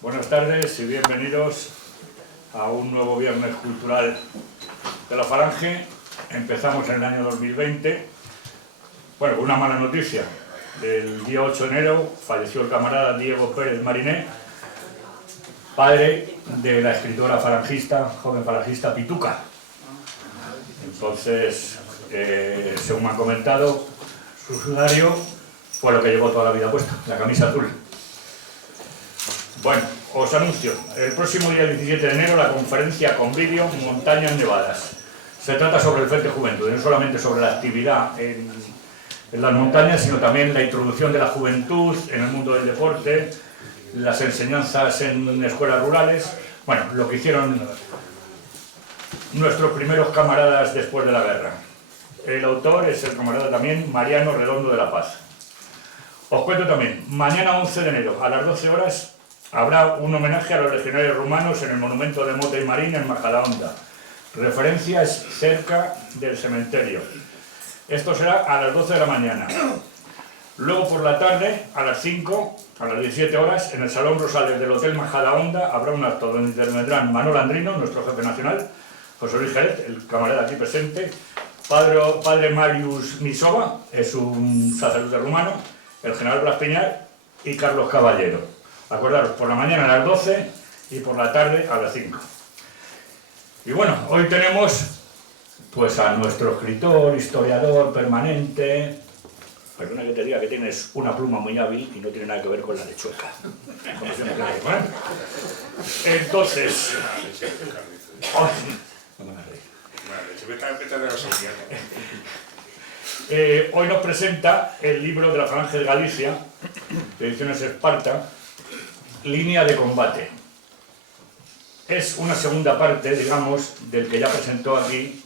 Buenas tardes y bienvenidos a un nuevo Viernes Cultural de la Falange. Empezamos en el año 2020, bueno, con una mala noticia. El día 8 de enero falleció el camarada Diego Pérez Mariné, padre de la escritora falangista, joven falangista Pituca. Entonces, según me han comentado, su sudario fue lo que llevó toda la vida puesta, la camisa azul. Bueno, os anuncio, el próximo día 17 de enero la conferencia con vídeo Montañas Nevadas. Se trata sobre el Frente Juventud, no solamente sobre la actividad en las montañas, sino también la introducción de la juventud en el mundo del deporte, las enseñanzas en escuelas rurales, bueno, lo que hicieron nuestros primeros camaradas después de la guerra. El autor es el camarada también Mariano Redondo de la Paz. Os cuento también, mañana 11 de enero a las 12 horas habrá un homenaje a los legionarios rumanos en el monumento de Mota y Marín en Majadahonda. Referencia es cerca del cementerio. Esto será a las 12 de la mañana. Luego por la tarde, a las 5, a las 17 horas, en el Salón Rosales del Hotel Majadahonda habrá un acto donde intervendrán Manuel Andrino, nuestro jefe nacional, José Luis Jerez, el camarada aquí presente, padre Marius Misova, es un sacerdote rumano, el general Blas Piñar y Carlos Caballero. Acordaros, por la mañana a las 12 y por la tarde a las 5. Y bueno, hoy tenemos pues a nuestro escritor, historiador permanente. Perdona que te diga que tienes una pluma muy hábil y no tiene nada que ver con la de Chueca. Entonces... hoy nos presenta el libro de la Falange de Galicia, de Ediciones Esparta, Línea de combate. Es una segunda parte, digamos, del que ya presentó aquí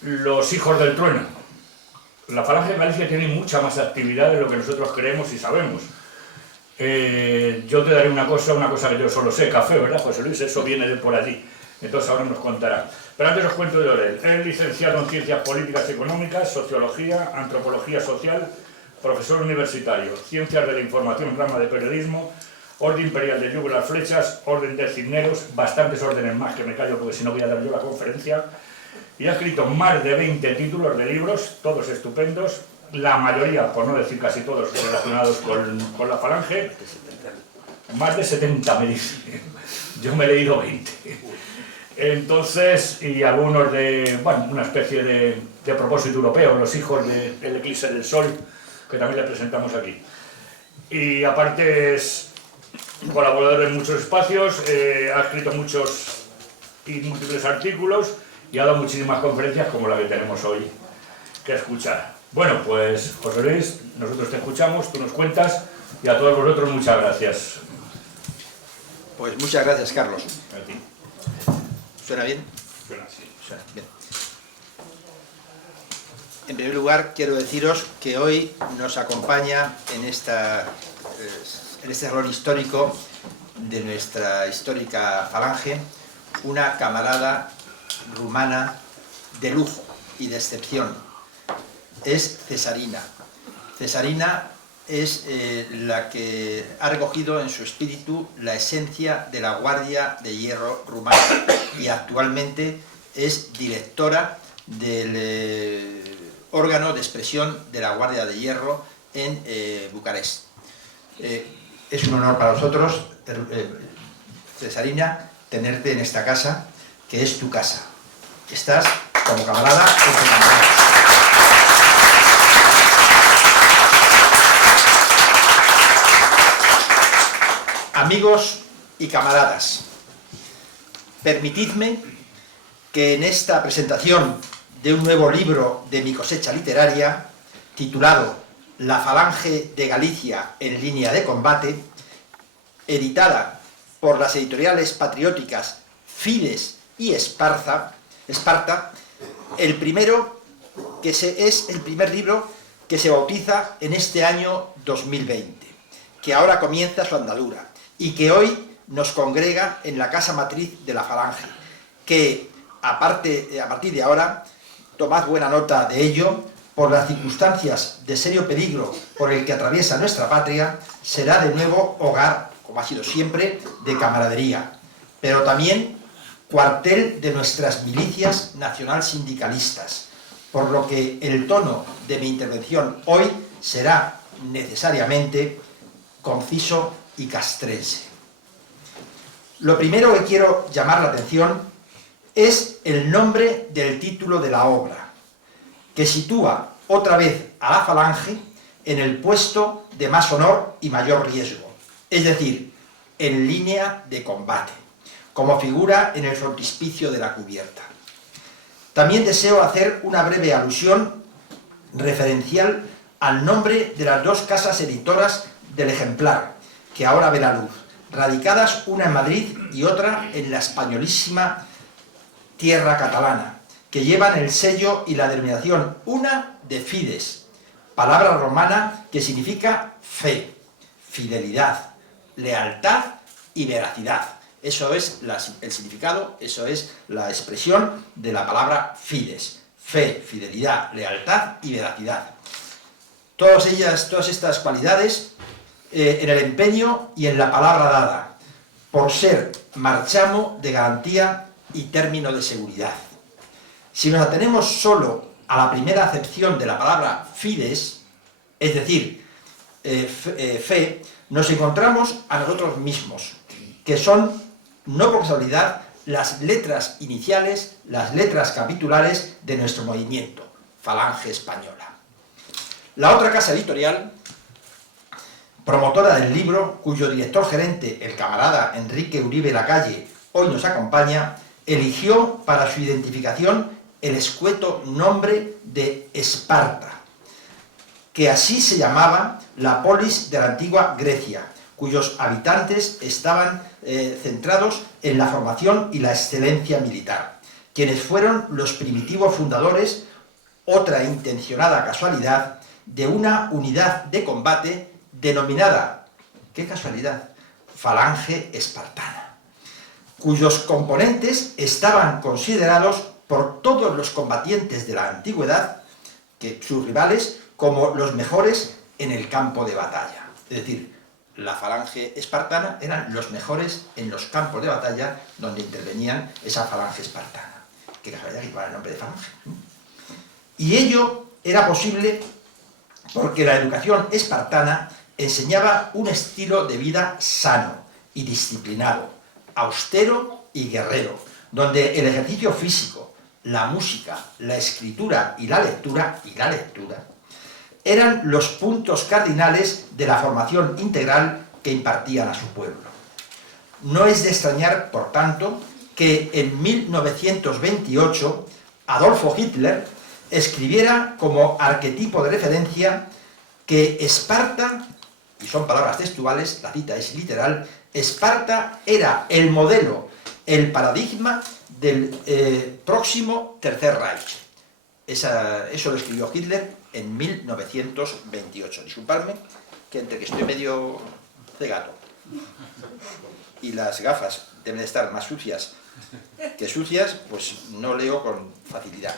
Los hijos del trueno. La Falange de Galicia tiene mucha más actividad de lo que nosotros creemos y sabemos. Yo te daré una cosa que yo solo sé, café, ¿verdad, José Luis? Eso viene de por allí. Entonces ahora nos contará. Pero antes os cuento de él. Es licenciado en Ciencias Políticas y Económicas, Sociología, Antropología Social, profesor universitario, Ciencias de la Información, rama de Periodismo, Orden Imperial de Yugo y las Flechas, Orden de Cisneros, bastantes órdenes más que me callo porque si no voy a dar yo la conferencia, y ha escrito más de 20 títulos de libros, todos estupendos, la mayoría, por no decir casi todos, relacionados con la Falange. Más de 70 me dice, yo me he leído 20. Entonces, y algunos de, bueno, una especie de propósito europeo, los hijos del eclipse del sol, que también le presentamos aquí. Y aparte es colaborador en muchos espacios, ha escrito muchos y múltiples artículos y ha dado muchísimas conferencias como la que tenemos hoy que escuchar. Bueno, pues José Luis, nosotros te escuchamos, tú nos cuentas y a todos vosotros muchas gracias. Pues muchas gracias, Carlos. A ti. ¿Suena bien? Suena así. Suena bien. En primer lugar, quiero deciros que hoy nos acompaña en este salón histórico de nuestra histórica Falange una camarada rumana de lujo y de excepción. Es Cesarina. Cesarina es la que ha recogido en su espíritu la esencia de la Guardia de Hierro rumana y actualmente es directora del órgano de expresión de la Guardia de Hierro en Bucarest. Es un honor para nosotros, Cesarina, tenerte en esta casa, que es tu casa. Estás como camarada en tu camarada. Amigos y camaradas, permitidme que en esta presentación de un nuevo libro de mi cosecha literaria, titulado La Falange de Galicia en línea de combate, editada por las editoriales patrióticas Fides y Esparta, el primero es el primer libro que se bautiza en este año 2020, que ahora comienza su andadura y que hoy nos congrega en la casa matriz de la Falange, que a partir de ahora, tomad buena nota de ello, por las circunstancias de serio peligro por el que atraviesa nuestra patria, será de nuevo hogar como ha sido siempre, de camaradería, pero también cuartel de nuestras milicias nacional-sindicalistas, por lo que el tono de mi intervención hoy será necesariamente conciso y castrense. Lo primero que quiero llamar la atención es el nombre del título de la obra, que sitúa otra vez a la Falange en el puesto de más honor y mayor riesgo, es decir, en línea de combate, como figura en el frontispicio de la cubierta. También deseo hacer una breve alusión referencial al nombre de las dos casas editoras del ejemplar, que ahora ve la luz, radicadas una en Madrid y otra en la españolísima tierra catalana, que llevan el sello y la denominación una de fides, palabra romana que significa fe, fidelidad, lealtad y veracidad. Eso es el significado, eso es la expresión de la palabra fides, fe, fidelidad, lealtad y veracidad. Todas estas cualidades en el empeño y en la palabra dada, por ser marchamo de garantía y término de seguridad. Si nos atenemos solo a la primera acepción de la palabra fides, es decir, fe, nos encontramos a nosotros mismos, que son, no por casualidad, las letras iniciales, las letras capitulares de nuestro movimiento, Falange Española. La otra casa editorial, promotora del libro, cuyo director gerente, el camarada Enrique Uribe Lacalle, hoy nos acompaña, eligió para su identificación el escueto nombre de Esparta, que así se llamaba la polis de la antigua Grecia, cuyos habitantes estaban centrados en la formación y la excelencia militar, quienes fueron los primitivos fundadores, otra intencionada casualidad, de una unidad de combate denominada, qué casualidad, Falange Espartana, cuyos componentes estaban considerados por todos los combatientes de la antigüedad, que sus rivales, como los mejores en el campo de batalla. Es decir, la Falange Espartana eran los mejores en los campos de batalla donde intervenían esa Falange Espartana. Qué casualidad que llevaba el nombre de Falange. Y ello era posible porque la educación espartana enseñaba un estilo de vida sano y disciplinado, austero y guerrero, donde el ejercicio físico, la música, la escritura y la lectura eran los puntos cardinales de la formación integral que impartían a su pueblo. No es de extrañar, por tanto, que en 1928 Adolfo Hitler escribiera como arquetipo de referencia que Esparta, y son palabras textuales, la cita es literal, Esparta era el modelo, el paradigma del próximo Tercer Reich. Eso lo escribió Hitler en 1928. Disculpadme, que entre que estoy medio cegato y las gafas deben de estar más sucias que sucias, pues no leo con facilidad.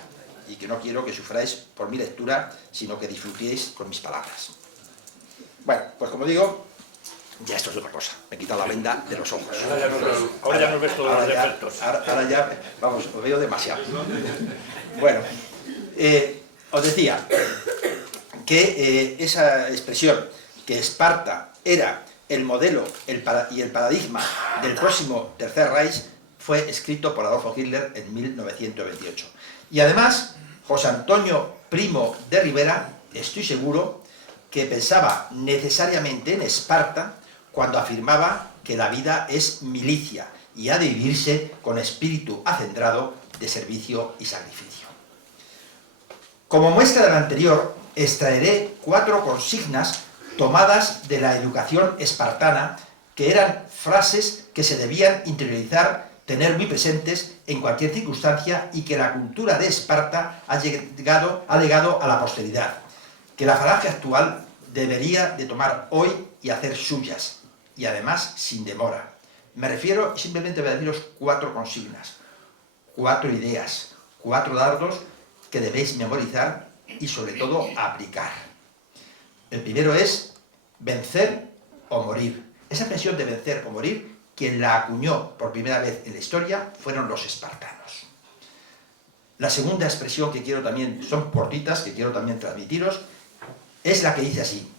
Y que no quiero que sufráis por mi lectura, sino que disfrutéis con mis palabras. Bueno, pues como digo, ya esto es otra cosa. Me he quitado la venda de los ojos. Ahora ya no ves todos los defectos. Ahora ya, vamos, os veo demasiado. Bueno, os decía que esa expresión, que Esparta era el modelo y el paradigma del próximo Tercer Reich, fue escrito por Adolfo Hitler en 1928. Y además, José Antonio Primo de Rivera, estoy seguro, que pensaba necesariamente en Esparta cuando afirmaba que la vida es milicia y ha de vivirse con espíritu acendrado de servicio y sacrificio. Como muestra de lo anterior, extraeré 4 consignas tomadas de la educación espartana, que eran frases que se debían interiorizar, tener muy presentes en cualquier circunstancia, y que la cultura de Esparta ha legado a la posteridad, que la Falange actual debería de tomar hoy y hacer suyas, y además sin demora. Me refiero, simplemente voy a deciros 4 consignas, 4 ideas, 4 dardos que debéis memorizar y sobre todo aplicar. El primero es vencer o morir, Esa expresión de vencer o morir, quien la acuñó por primera vez en la historia fueron los espartanos. La segunda expresión que quiero también, son cortitas, que quiero también transmitiros, es la que dice así: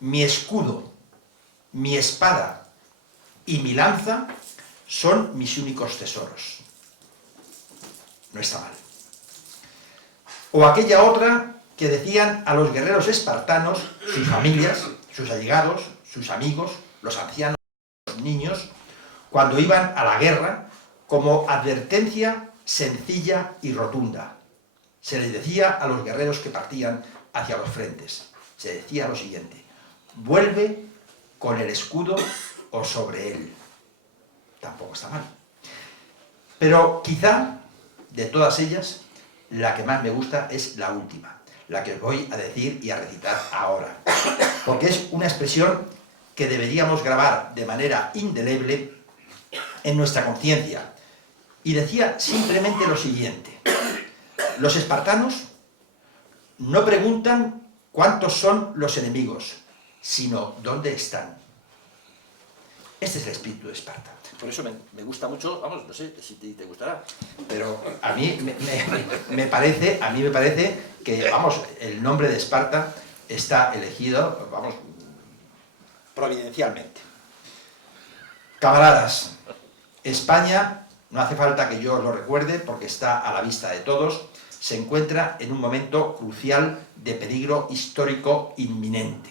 mi escudo, mi espada y mi lanza son mis únicos tesoros. No está mal. O aquella otra que decían a los guerreros espartanos, sus familias, sus allegados, sus amigos, los ancianos, los niños, cuando iban a la guerra, como advertencia sencilla y rotunda. Se les decía a los guerreros que partían hacia los frentes, se decía lo siguiente: vuelve con el escudo o sobre él. Tampoco está mal. Pero quizá, de todas ellas, la que más me gusta es la última, la que os voy a decir y a recitar ahora, porque es una expresión que deberíamos grabar de manera indeleble en nuestra conciencia. Y decía simplemente lo siguiente: los espartanos no preguntan cuántos son los enemigos, sino dónde están. Este es el espíritu de Esparta. Por eso me gusta mucho, vamos, no sé si te gustará, pero a mí me parece que, vamos, el nombre de Esparta está elegido, vamos, providencialmente. Camaradas, España, no hace falta que yo os lo recuerde porque está a la vista de todos, se encuentra en un momento crucial de peligro histórico inminente,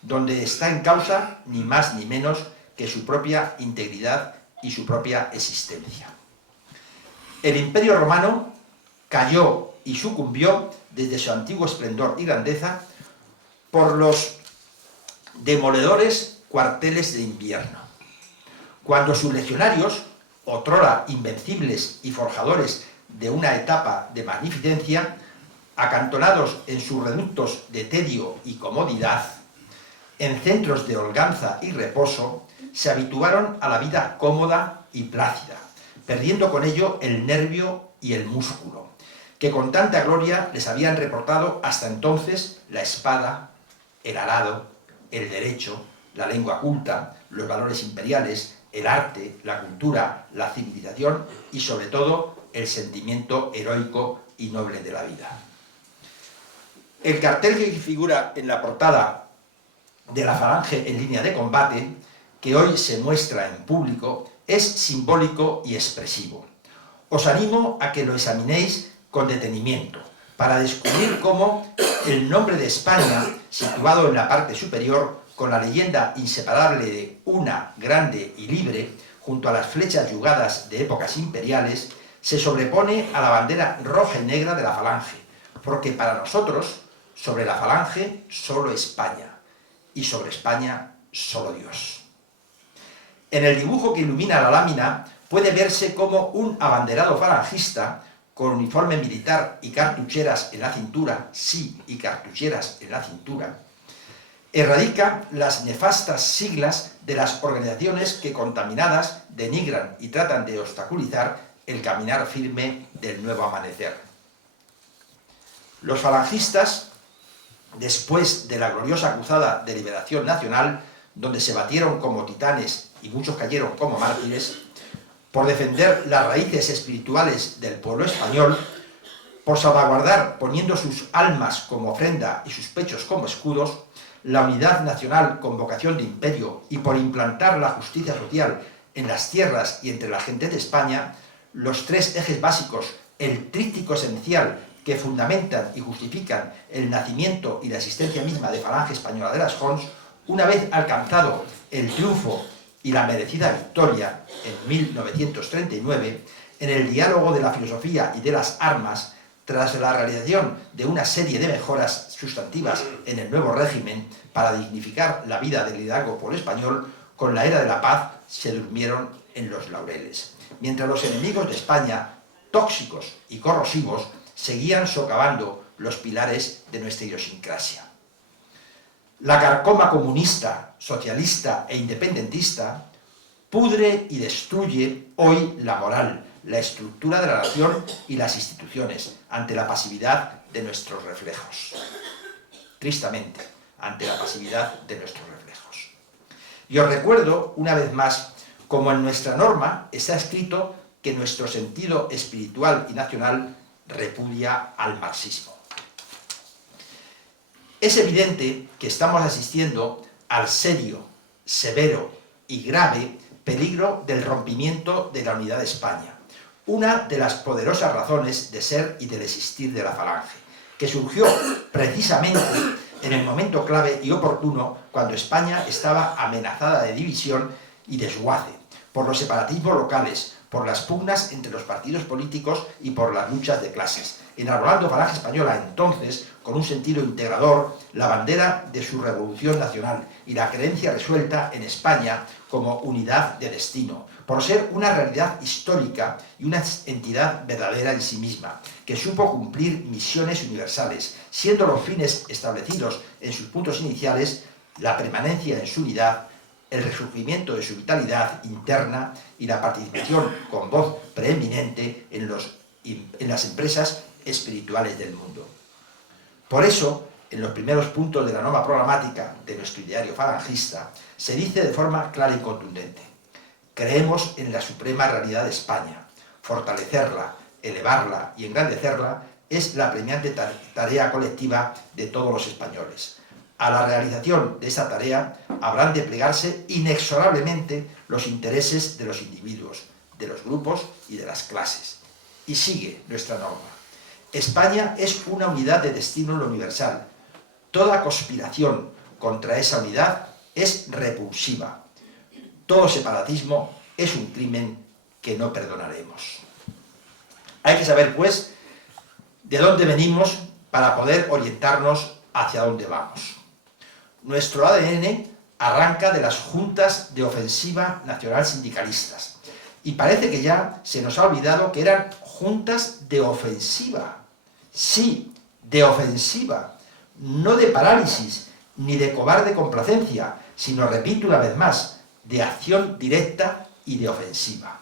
donde está en causa ni más ni menos que su propia integridad y su propia existencia. El Imperio Romano cayó y sucumbió desde su antiguo esplendor y grandeza por los demoledores cuarteles de invierno, cuando sus legionarios, otrora invencibles y forjadores de una etapa de magnificencia, acantonados en sus reductos de tedio y comodidad, en centros de holganza y reposo, se habituaron a la vida cómoda y plácida, perdiendo con ello el nervio y el músculo, que con tanta gloria les habían reportado hasta entonces la espada, el arado, el derecho, la lengua culta, los valores imperiales, el arte, la cultura, la civilización y sobre todo el sentimiento heroico y noble de la vida. El cartel que figura en la portada de la Falange en línea de combate, que hoy se muestra en público, es simbólico y expresivo. Os animo a que lo examinéis con detenimiento, para descubrir cómo el nombre de España, situado en la parte superior, con la leyenda inseparable de una grande y libre, junto a las flechas yugadas de épocas imperiales, se sobrepone a la bandera roja y negra de la Falange, porque para nosotros, sobre la Falange, solo España, y sobre España, solo Dios. En el dibujo que ilumina la lámina puede verse como un abanderado falangista, con uniforme militar y cartucheras en la cintura, sí, y cartucheras en la cintura, erradica las nefastas siglas de las organizaciones que, contaminadas, denigran y tratan de obstaculizar el caminar firme del nuevo amanecer. Los falangistas, después de la gloriosa cruzada de liberación nacional, donde se batieron como titanes y muchos cayeron como mártires, por defender las raíces espirituales del pueblo español, por salvaguardar, poniendo sus almas como ofrenda y sus pechos como escudos, la unidad nacional con vocación de imperio y por implantar la justicia social en las tierras y entre la gente de España, los tres ejes básicos, el tríptico esencial que fundamentan y justifican el nacimiento y la existencia misma de Falange Española de las Jons, una vez alcanzado el triunfo y la merecida victoria en 1939, en el diálogo de la filosofía y de las armas, tras la realización de una serie de mejoras sustantivas en el nuevo régimen para dignificar la vida del liderazgo pueblo español, con la era de la paz se durmieron en los laureles, mientras los enemigos de España, tóxicos y corrosivos, seguían socavando los pilares de nuestra idiosincrasia. La carcoma comunista, socialista e independentista pudre y destruye hoy la moral, la estructura de la nación y las instituciones ante la pasividad de nuestros reflejos. Tristemente, ante la pasividad de nuestros reflejos. Y os recuerdo, una vez más, como en nuestra norma está escrito que nuestro sentido espiritual y nacional repudia al marxismo. Es evidente que estamos asistiendo al serio, severo y grave peligro del rompimiento de la unidad de España, una de las poderosas razones de ser y del existir de la Falange, que surgió precisamente en el momento clave y oportuno cuando España estaba amenazada de división y desguace, por los separatismos locales, por las pugnas entre los partidos políticos y por las luchas de clases, enarbolando Falange Española entonces, con un sentido integrador, la bandera de su revolución nacional y la creencia resuelta en España como unidad de destino, por ser una realidad histórica y una entidad verdadera en sí misma, que supo cumplir misiones universales, siendo los fines establecidos en sus puntos iniciales la permanencia en su unidad, el resurgimiento de su vitalidad interna y la participación con voz preeminente en las empresas espirituales del mundo. Por eso, en los primeros puntos de la norma programática de nuestro ideario falangista, se dice de forma clara y contundente: creemos en la suprema realidad de España. Fortalecerla, elevarla y engrandecerla es la apremiante tarea colectiva de todos los españoles. A la realización de esta tarea habrán de plegarse inexorablemente los intereses de los individuos, de los grupos y de las clases. Y sigue nuestra norma: España es una unidad de destino en lo universal. Toda conspiración contra esa unidad es repulsiva. Todo separatismo es un crimen que no perdonaremos. Hay que saber, pues, de dónde venimos para poder orientarnos hacia dónde vamos. Nuestro ADN arranca de las juntas de ofensiva nacional sindicalistas y parece que ya se nos ha olvidado que eran juntas de ofensiva. Sí, de ofensiva, no de parálisis ni de cobarde complacencia, sino, repito una vez más, de acción directa y de ofensiva.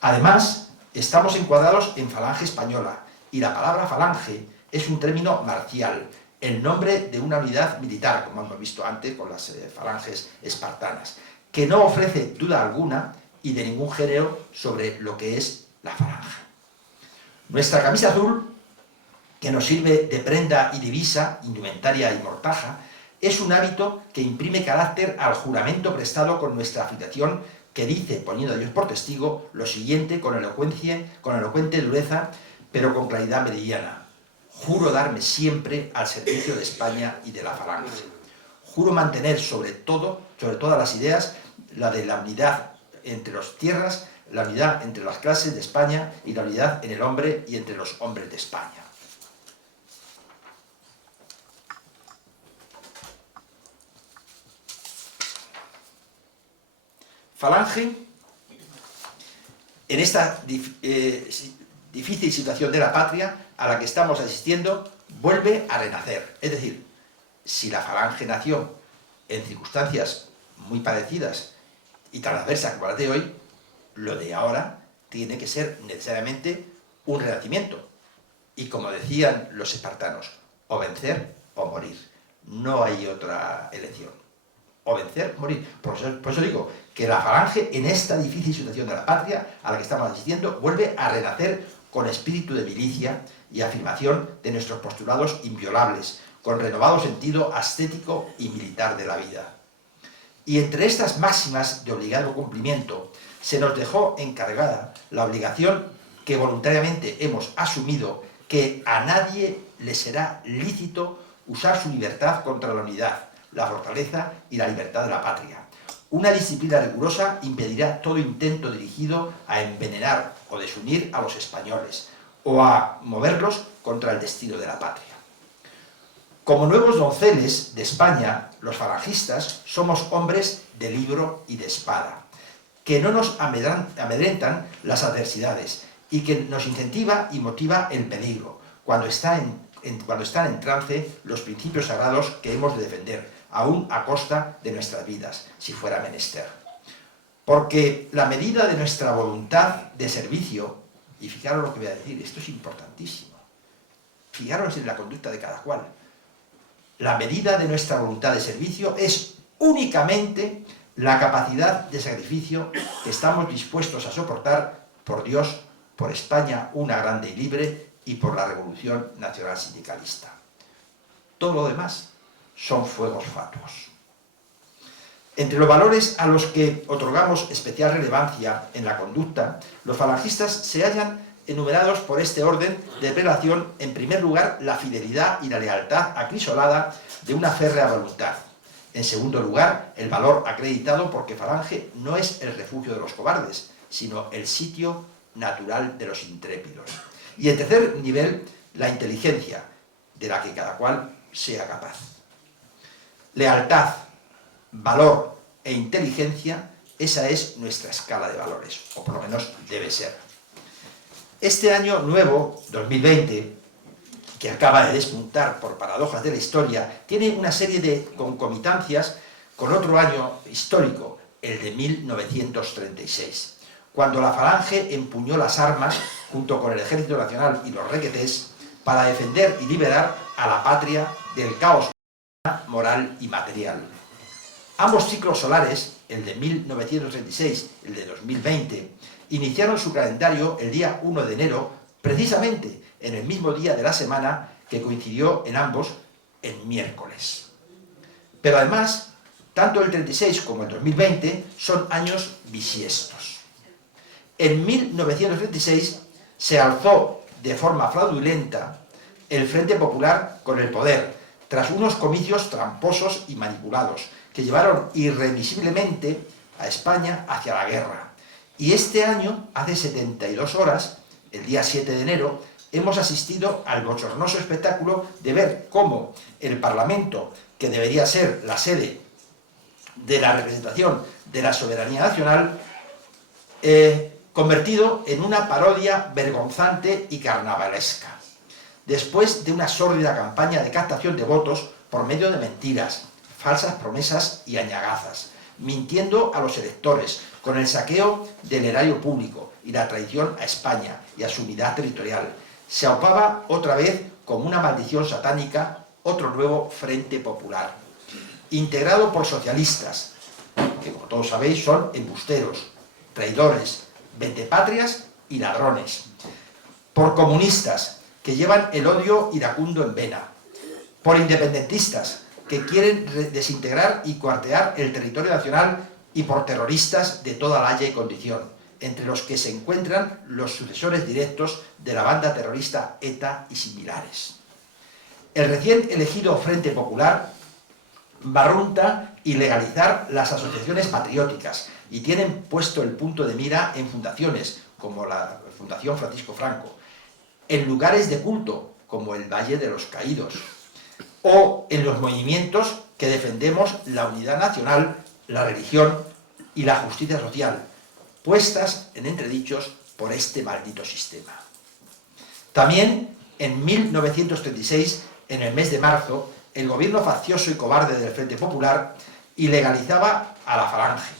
Además, estamos encuadrados en Falange Española, y la palabra falange es un término marcial, el nombre de una unidad militar, como hemos visto antes con las falanges espartanas, que no ofrece duda alguna y de ningún género sobre lo que es la falange. Nuestra camisa azul, que nos sirve de prenda y divisa, indumentaria y mortaja, es un hábito que imprime carácter al juramento prestado con nuestra afiliación, que dice, poniendo a Dios por testigo, lo siguiente con elocuente dureza, pero con claridad meridiana: juro darme siempre al servicio de España y de la Falange. Juro mantener sobre todas las ideas, la de la unidad entre las tierras, la unidad entre las clases de España y la unidad en el hombre y entre los hombres de España. Falange, en esta difícil situación de la patria a la que estamos asistiendo, vuelve a renacer. Es decir, si la Falange nació en circunstancias muy parecidas y tan adversas como las de hoy, lo de ahora tiene que ser necesariamente un renacimiento. Y como decían los espartanos, o vencer o morir. No hay otra elección. O vencer o morir. Por eso digo que la Falange, en esta difícil situación de la patria a la que estamos asistiendo, vuelve a renacer con espíritu de milicia y afirmación de nuestros postulados inviolables, con renovado sentido ascético y militar de la vida. Y entre estas máximas de obligado cumplimiento, se nos dejó encargada la obligación que voluntariamente hemos asumido, que a nadie le será lícito usar su libertad contra la unidad, la fortaleza y la libertad de la patria. Una disciplina rigurosa impedirá todo intento dirigido a envenenar o desunir a los españoles, o a moverlos contra el destino de la patria. Como nuevos donceles de España, los falangistas somos hombres de libro y de espada, que no nos amedrentan las adversidades y que nos incentiva y motiva el peligro, cuando están en trance los principios sagrados que hemos de defender, aún a costa de nuestras vidas, si fuera menester. Porque la medida de nuestra voluntad de servicio, y fijaros lo que voy a decir, esto es importantísimo, fijaros en la conducta de cada cual, la medida de nuestra voluntad de servicio es únicamente la capacidad de sacrificio que estamos dispuestos a soportar por Dios, por España una grande y libre y por la Revolución Nacional Sindicalista. Todo lo demás son fuegos fatuos. Entre los valores a los que otorgamos especial relevancia en la conducta, los falangistas se hallan enumerados por este orden de relación, en primer lugar, la fidelidad y la lealtad acrisolada de una férrea voluntad. En segundo lugar, el valor acreditado porque Falange no es el refugio de los cobardes, sino el sitio natural de los intrépidos. Y en tercer nivel, la inteligencia, de la que cada cual sea capaz. Lealtad, valor e inteligencia, esa es nuestra escala de valores, o por lo menos debe ser. Este año nuevo, 2020, que acaba de despuntar por paradojas de la historia, tiene una serie de concomitancias con otro año histórico, el de 1936, cuando la Falange empuñó las armas, junto con el Ejército Nacional y los requetés, para defender y liberar a la patria del caos moral y material. Ambos ciclos solares, el de 1936 y el de 2020, iniciaron su calendario el día 1 de enero, precisamente en el mismo día de la semana que coincidió en ambos en miércoles. Pero además, tanto el 36 como el 2020 son años bisiestos. En 1936 se alzó de forma fraudulenta el Frente Popular con el poder, tras unos comicios tramposos y manipulados, que llevaron irremisiblemente a España hacia la guerra. Y este año, hace 72 horas, el día 7 de enero, hemos asistido al bochornoso espectáculo de ver cómo el Parlamento, que debería ser la sede de la representación de la soberanía nacional, convertido en una parodia vergonzante y carnavalesca. Después de una sórdida campaña de captación de votos por medio de mentiras, falsas promesas y añagazas, mintiendo a los electores con el saqueo del erario público y la traición a España y a su unidad territorial, se aupaba otra vez como una maldición satánica otro nuevo Frente Popular, integrado por socialistas, que como todos sabéis son embusteros, traidores, vendepatrias y ladrones, por comunistas, que llevan el odio iracundo en vena, por independentistas, que quieren desintegrar y cuartear el territorio nacional, y por terroristas de toda la haya y condición, entre los que se encuentran los sucesores directos de la banda terrorista ETA y similares. El recién elegido Frente Popular barrunta ilegalizar las asociaciones patrióticas y tienen puesto el punto de mira en fundaciones, como la Fundación Francisco Franco, en lugares de culto, como el Valle de los Caídos, o en los movimientos que defendemos la unidad nacional, la religión y la justicia social, puestas en entredichos por este maldito sistema. También, en 1936, en el mes de marzo, el gobierno faccioso y cobarde del Frente Popular ilegalizaba a la Falange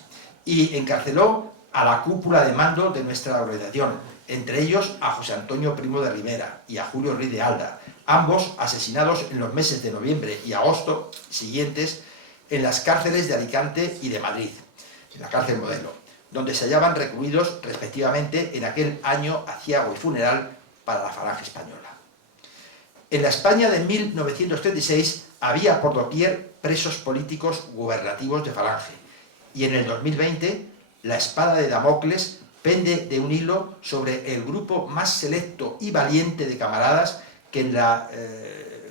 y encarceló a la cúpula de mando de nuestra organización, entre ellos a José Antonio Primo de Rivera y a Julio Ruiz de Alda, ambos asesinados en los meses de noviembre y agosto siguientes en las cárceles de Alicante y de Madrid, en la cárcel Modelo, donde se hallaban recluidos respectivamente en aquel año aciago y funeral para la Falange española. En la España de 1936 había por doquier presos políticos gubernativos de Falange, y en el 2020 la espada de Damocles pende de un hilo sobre el grupo más selecto y valiente de camaradas que en la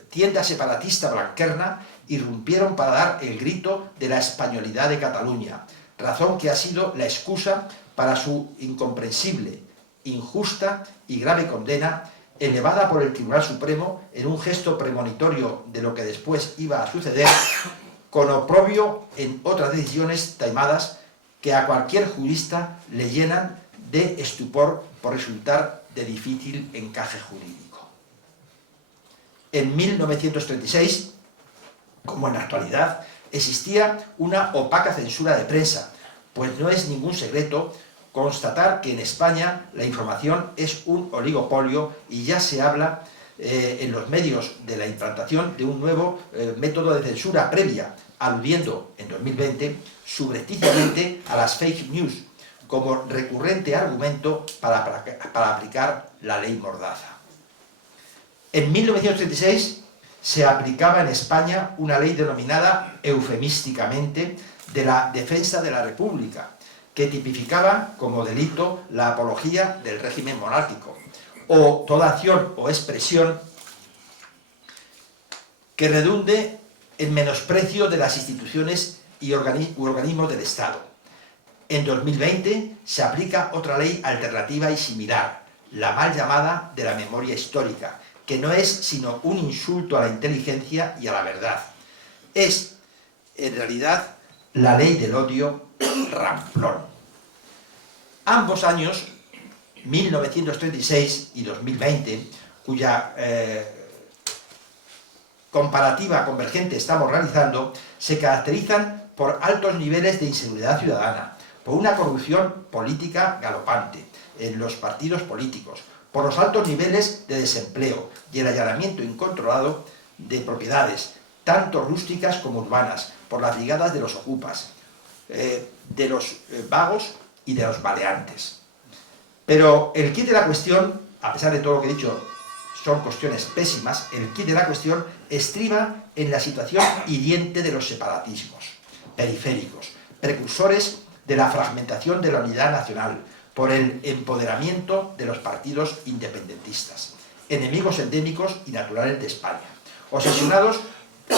tienda separatista blanquerna irrumpieron para dar el grito de la españolidad de Cataluña, razón que ha sido la excusa para su incomprensible, injusta y grave condena, elevada por el Tribunal Supremo en un gesto premonitorio de lo que después iba a suceder, con oprobio en otras decisiones taimadas que a cualquier jurista le llenan de estupor por resultar de difícil encaje jurídico. En 1936, como en la actualidad, existía una opaca censura de prensa, pues no es ningún secreto constatar que en España la información es un oligopolio y ya se habla en los medios de la implantación de un nuevo método de censura previa aludiendo en 2020 subrepticiamente a las fake news como recurrente argumento para aplicar la ley Mordaza. En 1936 se aplicaba en España una ley denominada eufemísticamente de la defensa de la República, que tipificaba como delito la apología del régimen monárquico, o toda acción o expresión que redunde en menosprecio de las instituciones y organismos del Estado. En 2020 se aplica otra ley alternativa y similar, la mal llamada de la memoria histórica, que no es sino un insulto a la inteligencia y a la verdad. Es, en realidad, la ley del odio ramplón. Ambos años, 1936 y 2020, cuya comparativa convergente estamos realizando, se caracterizan por altos niveles de inseguridad ciudadana, por una corrupción política galopante en los partidos políticos, por los altos niveles de desempleo y el allanamiento incontrolado de propiedades, tanto rústicas como urbanas, por las brigadas de los ocupas, de los vagos y de los maleantes. Pero el quid de la cuestión, a pesar de todo lo que he dicho, son cuestiones pésimas, el quid de la cuestión estriba en la situación hiriente de los separatismos periféricos, precursores de la fragmentación de la unidad nacional, por el empoderamiento de los partidos independentistas, enemigos endémicos y naturales de España, obsesionados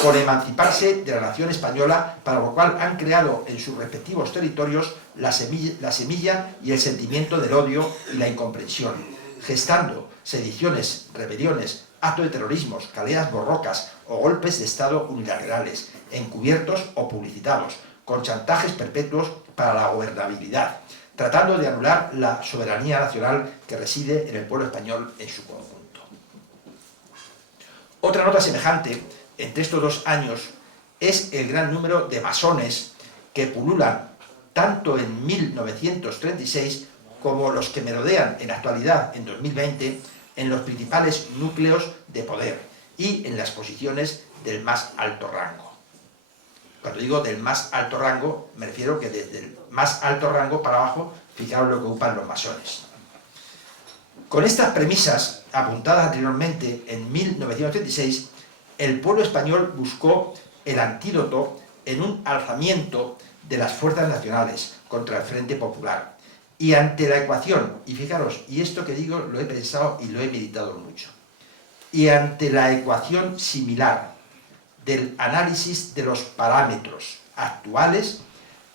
por emanciparse de la nación española, para lo cual han creado en sus respectivos territorios la semilla y el sentimiento del odio y la incomprensión, gestando sediciones, rebeliones, actos de terrorismos, caleas borrocas o golpes de Estado unilaterales, encubiertos o publicitados, con chantajes perpetuos para la gobernabilidad, tratando de anular la soberanía nacional que reside en el pueblo español en su conjunto. Otra nota semejante entre estos dos años es el gran número de masones que pululan tanto en 1936 como los que merodean en la actualidad, en 2020, en los principales núcleos de poder y en las posiciones del más alto rango. Cuando digo del más alto rango, me refiero que desde el más alto rango para abajo, fijaros lo que ocupan los masones. Con estas premisas, apuntadas anteriormente en 1936, el pueblo español buscó el antídoto en un alzamiento de las fuerzas nacionales contra el Frente Popular. Y ante la ecuación, y fijaros, y esto que digo lo he pensado y lo he meditado mucho, y ante la ecuación similar del análisis de los parámetros actuales,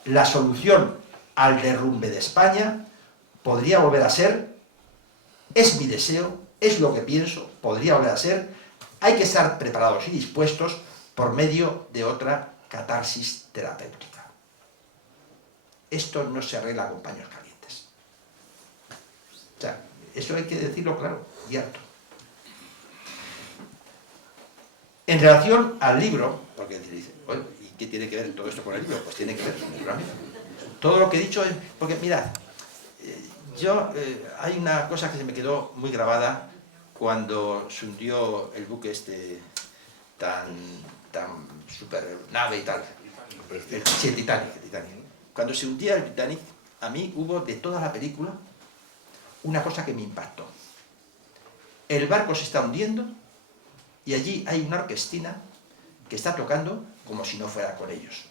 la solución al derrumbe de España podría volver a ser, es mi deseo, es lo que pienso, podría volver a ser, hay que estar preparados y dispuestos por medio de otra catarsis terapéutica. Esto no se arregla con paños calientes. O sea, eso hay que decirlo claro y alto. En relación al libro, porque dice, bueno, ¿y qué tiene que ver todo esto con el libro? Pues tiene que ver, naturalmente. Todo lo que he dicho es, porque mirad, hay una cosa que se me quedó muy grabada cuando se hundió el buque este tan super nave y tal. Sí, el Titanic. Cuando se hundía el Titanic, a mí hubo de toda la película una cosa que me impactó. El barco se está hundiendo y allí hay una orquestina que está tocando como si no fuera con ellos.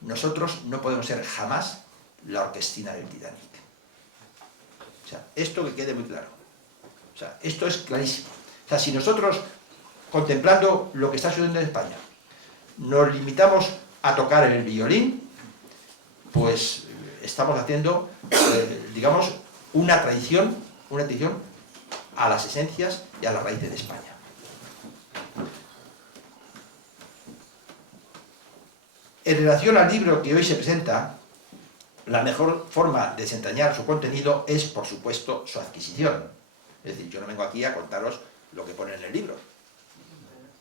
Nosotros no podemos ser jamás la orquestina del Titanic. O sea, esto que quede muy claro. O sea, esto es clarísimo. O sea, si nosotros, contemplando lo que está sucediendo en España, nos limitamos a tocar el violín, pues estamos haciendo, digamos, una traición a las esencias y a las raíces de España. En relación al libro que hoy se presenta, la mejor forma de desentrañar su contenido es, por supuesto, su adquisición. Es decir, yo no vengo aquí a contaros lo que pone en el libro.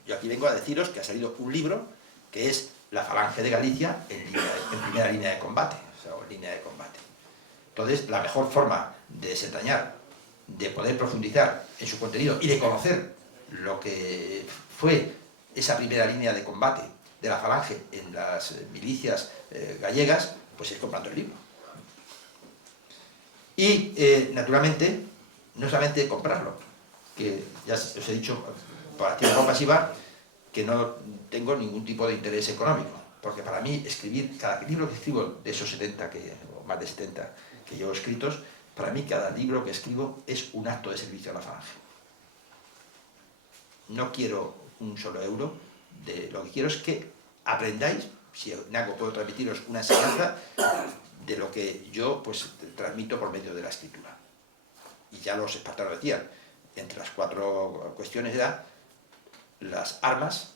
Yo aquí vengo a deciros que ha salido un libro que es La Falange de Galicia en primera línea de combate, o en línea de combate. Entonces, la mejor forma de desentrañar, de poder profundizar en su contenido y de conocer lo que fue esa primera línea de combate de la Falange en las milicias gallegas, pues es comprando el libro. Y, naturalmente, no solamente comprarlo, que ya os he dicho por activa o pasiva que no tengo ningún tipo de interés económico, porque para mí escribir, cada libro que escribo de esos 70, o más de 70 que llevo escritos, para mí cada libro que escribo es un acto de servicio a la Falange. No quiero un solo euro, lo que quiero es que aprendáis, si en algo puedo transmitiros una enseñanza de lo que yo pues transmito por medio de la escritura. Y ya los espartanos decían, entre las 4 cuestiones eran las armas,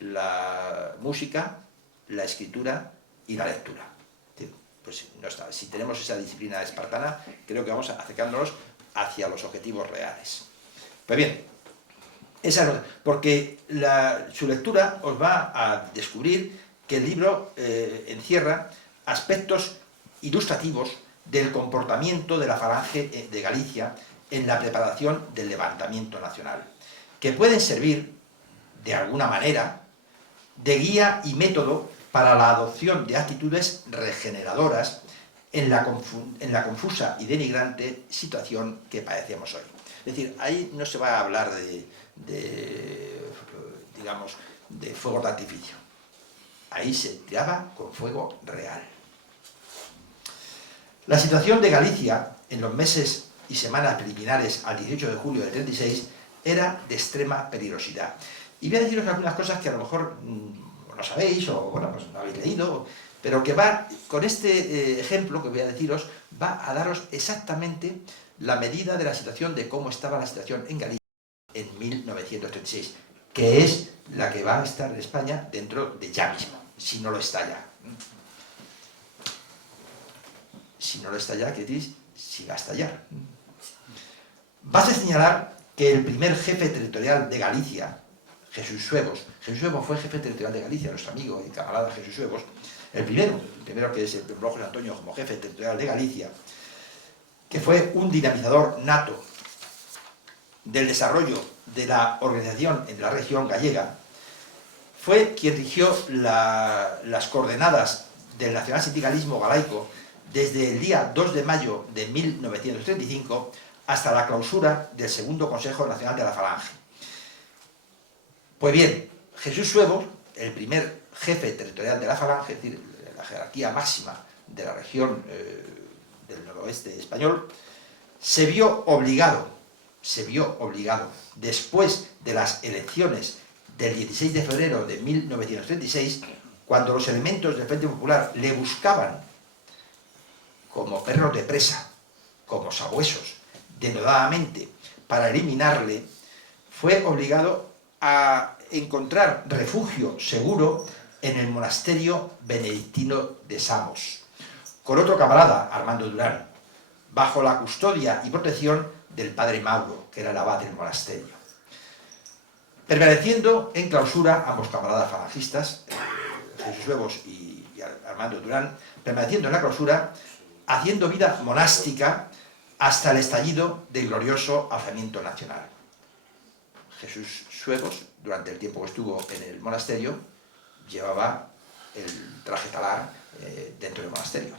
la música, la escritura y la lectura. Pues no está. Si tenemos esa disciplina espartana, creo que vamos acercándonos hacia los objetivos reales. Pues bien, porque su lectura os va a descubrir que el libro encierra aspectos ilustrativos del comportamiento de la Falange de Galicia en la preparación del levantamiento nacional, que pueden servir, de alguna manera, de guía y método para la adopción de actitudes regeneradoras en la confusa y denigrante situación que padecemos hoy. Es decir, ahí no se va a hablar digamos, de fuego de artificio. Ahí se tiraba con fuego real. La situación de Galicia en los meses y semanas preliminares al 18 de julio del 36 era de extrema peligrosidad. Y voy a deciros algunas cosas que a lo mejor no sabéis o bueno, pues no habéis leído, pero que va, con este ejemplo que voy a deciros, va a daros exactamente la medida de la situación, de cómo estaba la situación en Galicia en 1936, que es la que va a estar en España dentro de ya mismo, si no lo está ya. Si no lo está ya, ¿qué decís? Si va a estallar. Basta señalar que el primer jefe territorial de Galicia, Jesús Suevos fue jefe territorial de Galicia, nuestro amigo y camarada Jesús Suevos, el primero que es el José Antonio como jefe territorial de Galicia, que fue un dinamizador nato del desarrollo de la organización en la región gallega, fue quien rigió las coordenadas del nacionalsindicalismo galaico desde el día 2 de mayo de 1935 hasta la clausura del segundo Consejo Nacional de la Falange. Pues bien, Jesús Suevos, el primer jefe territorial de la Falange, es decir, la jerarquía máxima de la región del noroeste español, se vio obligado, después de las elecciones del 16 de febrero de 1936, cuando los elementos del Frente Popular le buscaban como perros de presa, como sabuesos, denodadamente, para eliminarle, fue obligado a encontrar refugio seguro en el monasterio benedictino de Samos, con otro camarada, Armando Durán, bajo la custodia y protección del padre Mauro, que era el abad del monasterio. Permaneciendo en clausura ambos camaradas falangistas, Jesús Suevos y Armando Durán, permaneciendo en la clausura, haciendo vida monástica hasta el estallido del glorioso alzamiento nacional. Jesús Suevos, durante el tiempo que estuvo en el monasterio, llevaba el traje talar dentro del monasterio.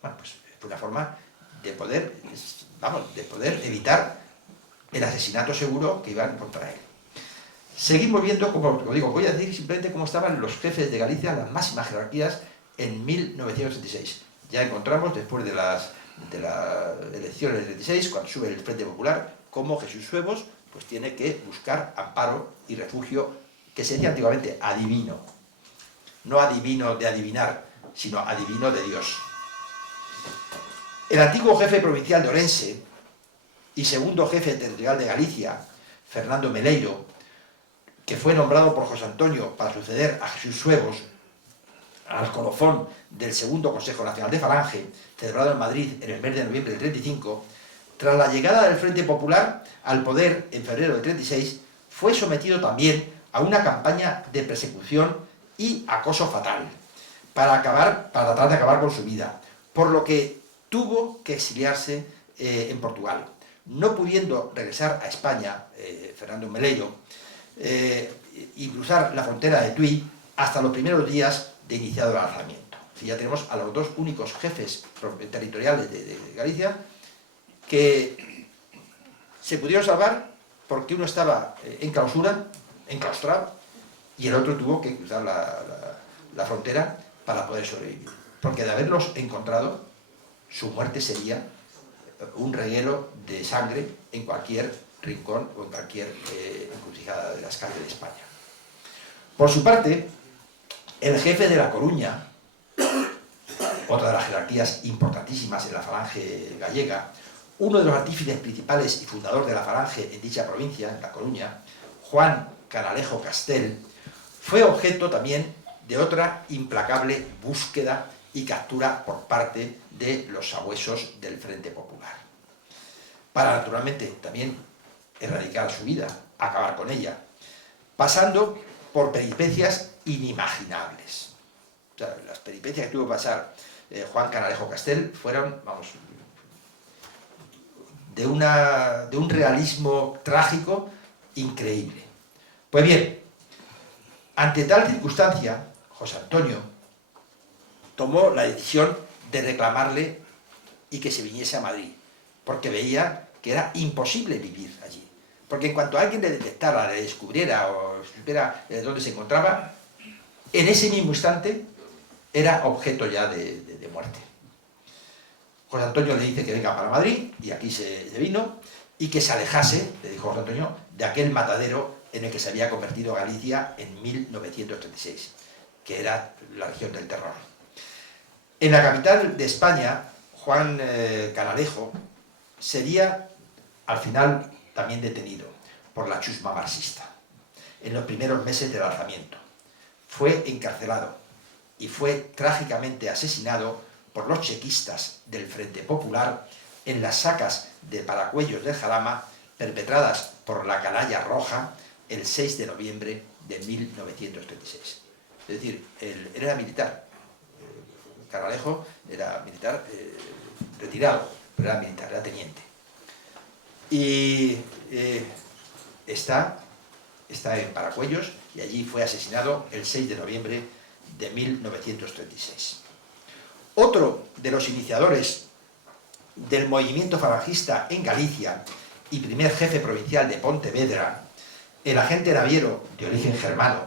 Bueno, pues fue una forma de poder evitar el asesinato seguro que iban contra él. Seguimos viendo, como digo, voy a decir simplemente cómo estaban los jefes de Galicia, las máximas jerarquías, en 1936. Ya encontramos, después de las elecciones del 36, cuando sube el Frente Popular, cómo Jesús Suevos pues tiene que buscar amparo y refugio, que se decía antiguamente adivino. No adivino de adivinar, sino adivino de Dios. El antiguo jefe provincial de Orense y segundo jefe territorial de Galicia, Fernando Meleiro, que fue nombrado por José Antonio para suceder a Jesús Suevos al colofón del segundo Consejo Nacional de Falange, celebrado en Madrid en el mes de noviembre del 35, tras la llegada del Frente Popular al poder en febrero del 36, fue sometido también a una campaña de persecución y acoso fatal para tratar de acabar con su vida, por lo que tuvo que exiliarse en Portugal. No pudiendo regresar a España, Fernando Meleiro, y cruzar la frontera de Tui, hasta los primeros días de iniciado el alzamiento. Ya tenemos a los dos únicos jefes territoriales de Galicia que se pudieron salvar porque uno estaba en clausura, enclaustrado, y el otro tuvo que cruzar la frontera para poder sobrevivir. Porque de haberlos encontrado, su muerte sería un reguero de sangre en cualquier rincón o en cualquier encrucijada de las calles de España. Por su parte, el jefe de La Coruña, otra de las jerarquías importantísimas en la falange gallega, uno de los artífices principales y fundador de la falange en dicha provincia, en La Coruña, Juan Canalejo Castel, fue objeto también de otra implacable búsqueda y captura por parte de los sabuesos del Frente Popular. Para, naturalmente, también erradicar su vida, acabar con ella, pasando por peripecias inimaginables. O sea, las peripecias que tuvo que pasar Juan Canalejo Castel fueron, vamos, de un realismo trágico increíble. Pues bien, ante tal circunstancia, José Antonio tomó la decisión de reclamarle y que se viniese a Madrid, porque veía que era imposible vivir allí. Porque en cuanto alguien le detectara, le descubriera o supiera dónde se encontraba, en ese mismo instante era objeto ya de muerte. José Antonio le dice que venga para Madrid, y aquí se vino, y que se alejase, le dijo José Antonio, de aquel matadero en el que se había convertido Galicia en 1936, que era la región del terror. En la capital de España, Juan Canalejo sería al final también detenido por la chusma marxista en los primeros meses del alzamiento. Fue encarcelado y fue trágicamente asesinado por los chequistas del Frente Popular en las sacas de Paracuellos del Jarama perpetradas por la canalla roja el 6 de noviembre de 1936. Es decir, él era militar. Canalejo era militar retirado, pero era militar, era teniente. Y está en Paracuellos, y allí fue asesinado el 6 de noviembre de 1936. Otro de los iniciadores del movimiento falangista en Galicia y primer jefe provincial de Pontevedra, el agente naviero de origen germano,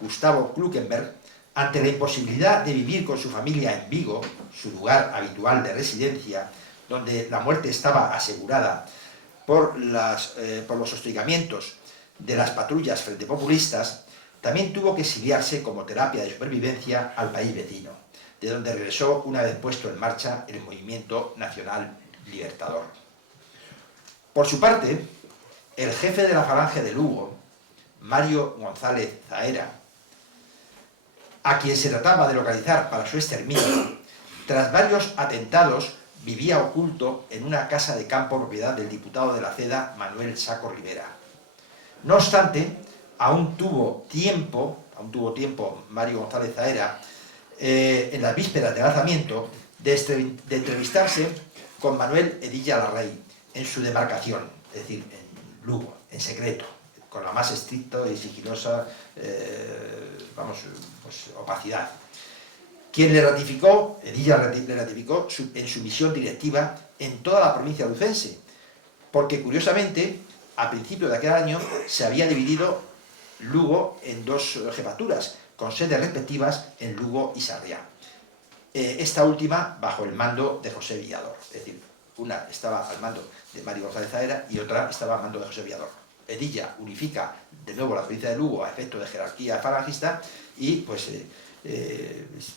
Gustavo Kluckenberg, ante la imposibilidad de vivir con su familia en Vigo, su lugar habitual de residencia, donde la muerte estaba asegurada por los hostigamientos de las patrullas frente populistas, también tuvo que exiliarse como terapia de supervivencia al país vecino, de donde regresó una vez puesto en marcha el movimiento nacional libertador. Por su parte, el jefe de la falange de Lugo, Mario González Zaera, a quien se trataba de localizar para su exterminio, tras varios atentados vivía oculto en una casa de campo propiedad del diputado de la Ceda, Manuel Saco Rivera. No obstante, aún tuvo tiempo Mario González Zaera, en las vísperas del alzamiento, de entrevistarse con Manuel Hedilla Larrey en su demarcación, es decir, en Lugo, en secreto, con la más estricta y sigilosa opacidad. Quien le ratificó, Hedilla le ratificó en su misión directiva en toda la provincia lucense, porque curiosamente, a principios de aquel año, se había dividido Lugo en dos jefaturas, con sedes respectivas en Lugo y Sarriá. Esta última bajo el mando de José Villador, es decir, una estaba al mando de Mario González Zaera y otra estaba al mando de José Villador. Hedilla unifica de nuevo la provincia de Lugo a efecto de jerarquía falangista y pues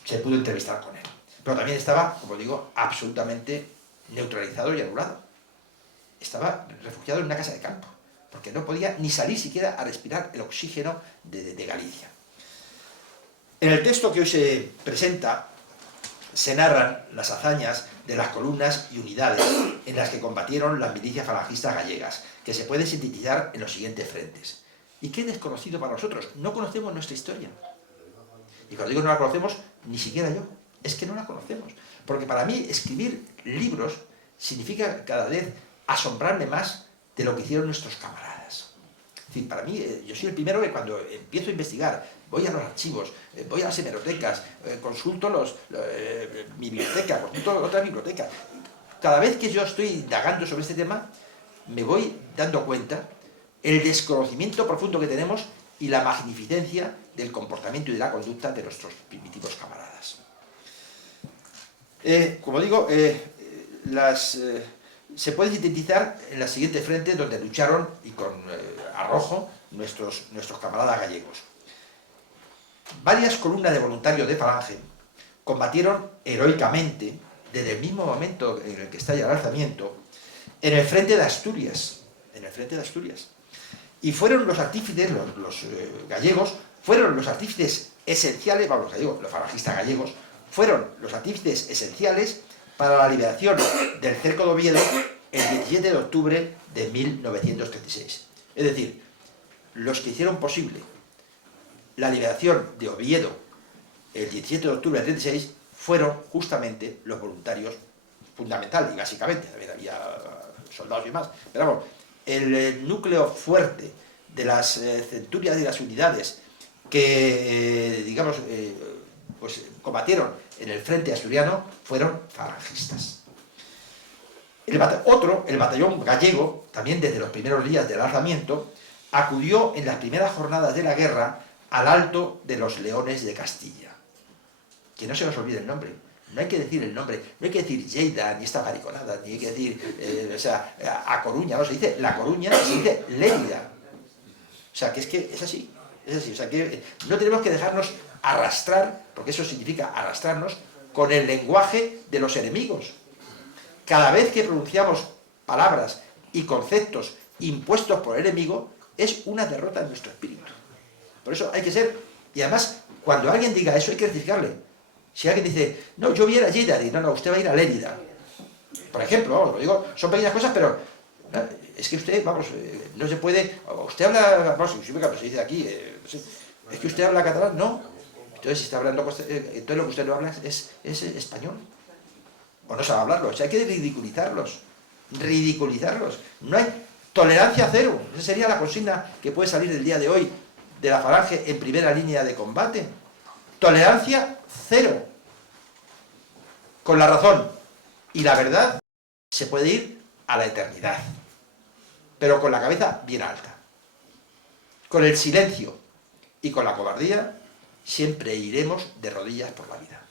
se pudo entrevistar con él. Pero también estaba, como digo, absolutamente neutralizado y anulado. Estaba refugiado en una casa de campo, porque no podía ni salir siquiera a respirar el oxígeno de Galicia. En el texto que hoy se presenta se narran las hazañas de las columnas y unidades en las que combatieron las milicias falangistas gallegas, que se puede sintetizar en los siguientes frentes. ¿Y qué desconocido para nosotros? No conocemos nuestra historia. Y cuando digo no la conocemos, ni siquiera yo. Es que no la conocemos. Porque para mí escribir libros significa cada vez asombrarme más de lo que hicieron nuestros camaradas. Es decir, para mí, yo soy el primero que cuando empiezo a investigar voy a los archivos, voy a las hemerotecas, consulto mi biblioteca, consulto otra biblioteca. Cada vez que yo estoy indagando sobre este tema, me voy dando cuenta el desconocimiento profundo que tenemos y la magnificencia del comportamiento y de la conducta de nuestros primitivos camaradas. Como digo, se puede sintetizar en la siguiente frente donde lucharon y con arrojo nuestros camaradas gallegos. Varias columnas de voluntarios de Falange combatieron heroicamente, desde el mismo momento en el que estalla el alzamiento, en el frente de Asturias. Y fueron los artífices, los gallegos, fueron los artífices esenciales, vamos, los falangistas gallegos, fueron los artífices esenciales para la liberación del cerco de Oviedo el 17 de octubre de 1936. Es decir, los que hicieron posible la liberación de Oviedo el 17 de octubre del 36 fueron justamente los voluntarios, fundamental y básicamente, también había soldados y más, pero vamos, el núcleo fuerte de las centurias y las unidades que, digamos, pues combatieron en el frente asturiano fueron falangistas. El batallón gallego, también desde los primeros días del alzamiento, acudió en las primeras jornadas de la guerra al Alto de los Leones de Castilla. Que no se nos olvide el nombre. No hay que decir el nombre, no hay que decir Lleida, ni esta mariconada, ni hay que decir, A Coruña, no, se dice La Coruña, se dice Lérida. O sea, que es así, o sea, que no tenemos que dejarnos arrastrar, porque eso significa arrastrarnos, con el lenguaje de los enemigos. Cada vez que pronunciamos palabras y conceptos impuestos por el enemigo, es una derrota en nuestro espíritu. Por eso hay que ser, y además, cuando alguien diga eso, hay que rectificarle. Si alguien dice, no, yo voy a ir a Lleida, no, usted va a ir a Lérida. Por ejemplo, vamos, lo digo, son pequeñas cosas, pero es que usted, vamos, no se puede, usted habla, vamos, se dice aquí, es que usted habla catalán, no. Entonces, si está hablando, entonces lo que usted no habla es español. O no sabe hablarlo, o sea, hay que ridiculizarlos. No hay tolerancia cero. Esa sería la consigna que puede salir del día de hoy de la Falange en primera línea de combate. Tolerancia cero. Con la razón y la verdad se puede ir a la eternidad, pero con la cabeza bien alta. Con el silencio y con la cobardía siempre iremos de rodillas por la vida.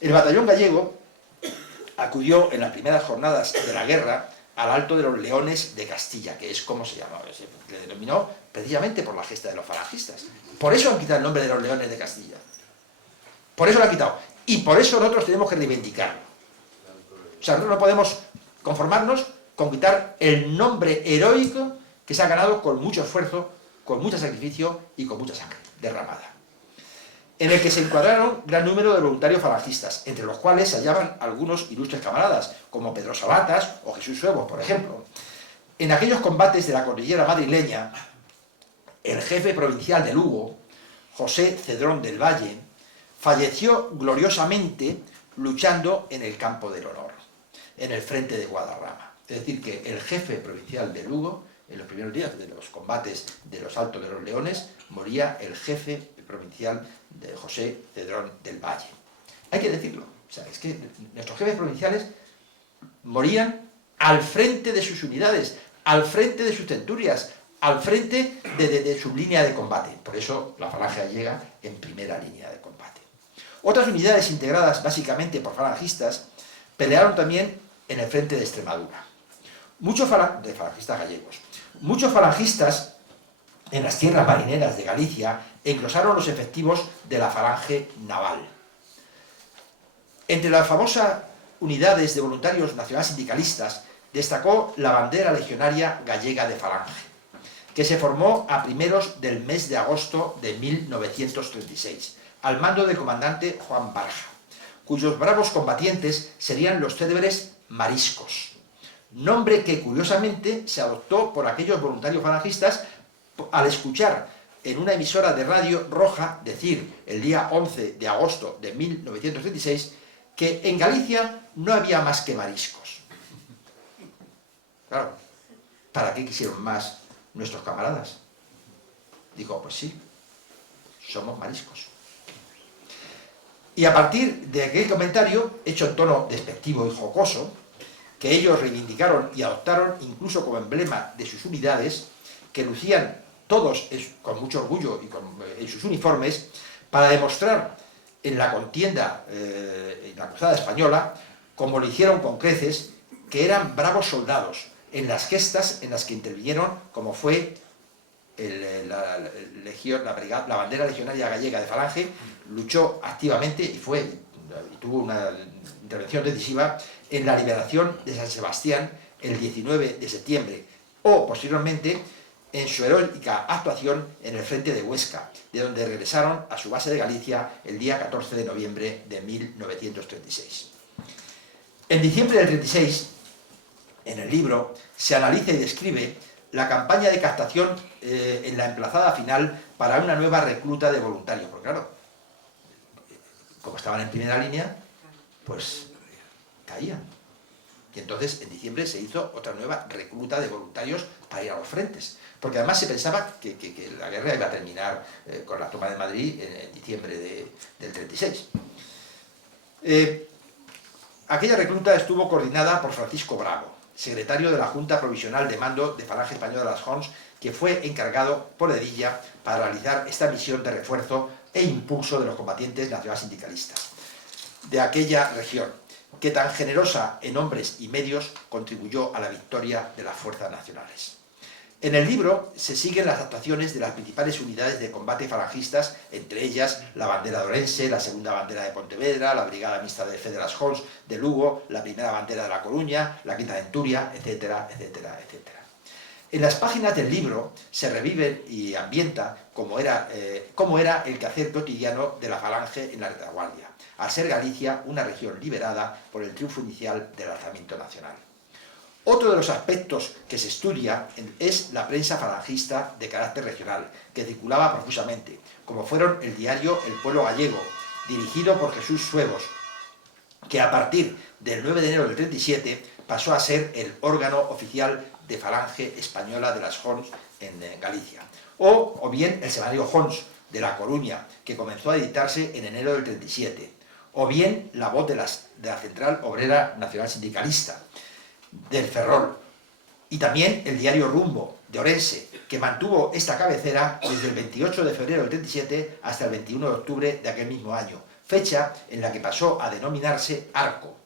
El batallón gallego acudió en las primeras jornadas de la guerra al Alto de los Leones de Castilla, que es como se llamaba, se le denominó precisamente por la gesta de los falangistas. Por eso han quitado el nombre de los Leones de Castilla. Por eso lo han quitado. Y por eso nosotros tenemos que reivindicarlo. O sea, nosotros no podemos conformarnos con quitar el nombre heroico que se ha ganado con mucho esfuerzo, con mucho sacrificio y con mucha sangre derramada. En el que se encuadraron gran número de voluntarios falangistas, entre los cuales se hallaban algunos ilustres camaradas, como Pedro Sabatas o Jesús Suevos, por ejemplo. En aquellos combates de la cordillera madrileña, el jefe provincial de Lugo, José Cedrón del Valle, falleció gloriosamente luchando en el campo del honor, en el frente de Guadarrama. Es decir, que el jefe provincial de Lugo, en los primeros días de los combates de los Altos de los Leones, moría el jefe provincial de José Cedrón del Valle. Hay que decirlo. O sea, es que nuestros jefes provinciales morían al frente de sus unidades, al frente de sus centurias, al frente de su línea de combate. Por eso la falange llega en primera línea de combate. Otras unidades integradas básicamente por falangistas pelearon también en el frente de Extremadura. De falangistas gallegos. Muchos falangistas en las tierras marineras de Galicia engrosaron los efectivos de la falange naval. Entre las famosas unidades de voluntarios nacionalsindicalistas destacó la bandera legionaria gallega de Falange, que se formó a primeros del mes de agosto de 1936, al mando del comandante Juan Barja, cuyos bravos combatientes serían los célebres mariscos, nombre que curiosamente se adoptó por aquellos voluntarios falangistas al escuchar en una emisora de radio roja decir el día 11 de agosto de 1936 que en Galicia no había más que mariscos. Claro, ¿para qué quisieron más nuestros camaradas? Digo, pues sí, somos mariscos. Y a partir de aquel comentario, hecho en tono despectivo y jocoso, que ellos reivindicaron y adoptaron incluso como emblema de sus unidades, que lucían todos con mucho orgullo y en sus uniformes, para demostrar en la contienda, en la cruzada española, como lo hicieron con creces, que eran bravos soldados en las gestas en las que intervinieron, como fue la bandera legionaria gallega de Falange, luchó activamente y tuvo una intervención decisiva en la liberación de San Sebastián el 19 de septiembre, o posteriormente en su heroica actuación en el frente de Huesca, de donde regresaron a su base de Galicia el día 14 de noviembre de 1936. En diciembre del 36, en el libro, se analiza y describe la campaña de captación en la emplazada final para una nueva recluta de voluntarios, porque claro, como estaban en primera línea, pues caían. Y entonces en diciembre se hizo otra nueva recluta de voluntarios para ir a los frentes, porque además se pensaba que la guerra iba a terminar con la toma de Madrid en diciembre del 36. Aquella recluta estuvo coordinada por Francisco Bravo, secretario de la Junta Provisional de Mando de Falange Española de las Jons, que fue encargado por Edilla para realizar esta misión de refuerzo e impulso de los combatientes nacionalsindicalistas de aquella región, que tan generosa en hombres y medios contribuyó a la victoria de las fuerzas nacionales. En el libro se siguen las actuaciones de las principales unidades de combate falangistas, entre ellas la bandera de Orense, la segunda bandera de Pontevedra, la brigada mixta de Fe de las Jons de Lugo, la primera bandera de La Coruña, la quinta de Centuria, etcétera, etcétera, etcétera. En las páginas del libro se revive y ambienta cómo era el quehacer cotidiano de la Falange en la retaguardia, al ser Galicia una región liberada por el triunfo inicial del alzamiento nacional. Otro de los aspectos que se estudia es la prensa falangista de carácter regional, que circulaba profusamente, como fueron el diario El Pueblo Gallego, dirigido por Jesús Suevos, que a partir del 9 de enero del 37 pasó a ser el órgano oficial de Falange Española de las Jons en Galicia, o bien el semanario Jons de La Coruña, que comenzó a editarse en enero del 37, o bien La Voz de la Central Obrera Nacional Sindicalista del Ferrol, y también el diario Rumbo de Orense, que mantuvo esta cabecera desde el 28 de febrero del 37 hasta el 21 de octubre de aquel mismo año, fecha en la que pasó a denominarse Arco,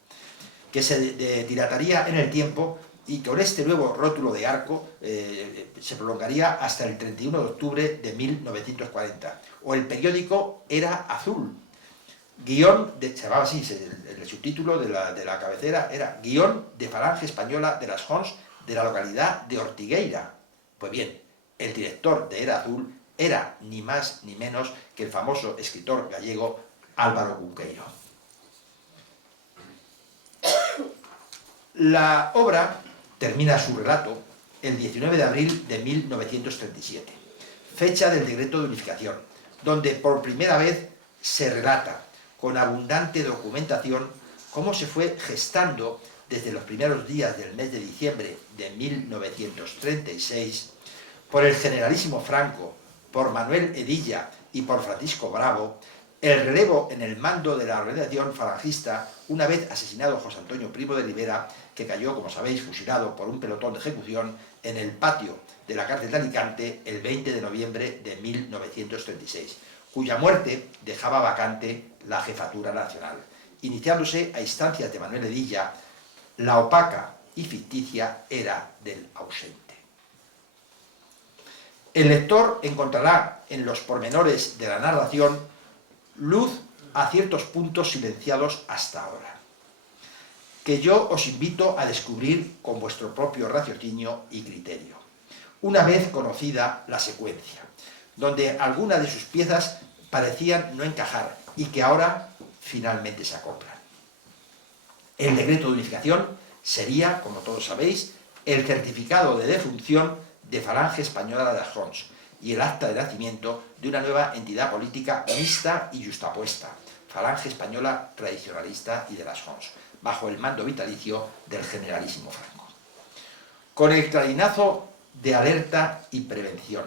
que se dilataría en el tiempo y con este nuevo rótulo de Arco se prolongaría hasta el 31 de octubre de 1940, o el periódico Era Azul, se llamaba así, el subtítulo de la cabecera era Guión de Falange Española de las Jons de la localidad de Ortigueira. Pues bien, el director de Era Azul era ni más ni menos que el famoso escritor gallego Álvaro Cunqueiro. La obra termina su relato el 19 de abril de 1937, fecha del decreto de unificación, donde por primera vez se relata con abundante documentación cómo se fue gestando desde los primeros días del mes de diciembre de 1936 por el generalísimo Franco, por Manuel Edilla y por Francisco Bravo, el relevo en el mando de la organización falangista una vez asesinado José Antonio Primo de Rivera, que cayó, como sabéis, fusilado por un pelotón de ejecución en el patio de la cárcel de Alicante el 20 de noviembre de 1936, cuya muerte dejaba vacante la jefatura nacional, iniciándose a instancias de Manuel Edilla la opaca y ficticia era del ausente. El lector encontrará en los pormenores de la narración luz a ciertos puntos silenciados hasta ahora, que yo os invito a descubrir con vuestro propio raciocinio y criterio, una vez conocida la secuencia, donde algunas de sus piezas parecían no encajar y que ahora finalmente se acoplan. El decreto de unificación sería, como todos sabéis, el certificado de defunción de Falange Española de las Jons y el acta de nacimiento de una nueva entidad política mixta y justapuesta, Falange Española Tradicionalista y de las Jons, bajo el mando vitalicio del generalísimo Franco. Con el clarinazo de alerta y prevención,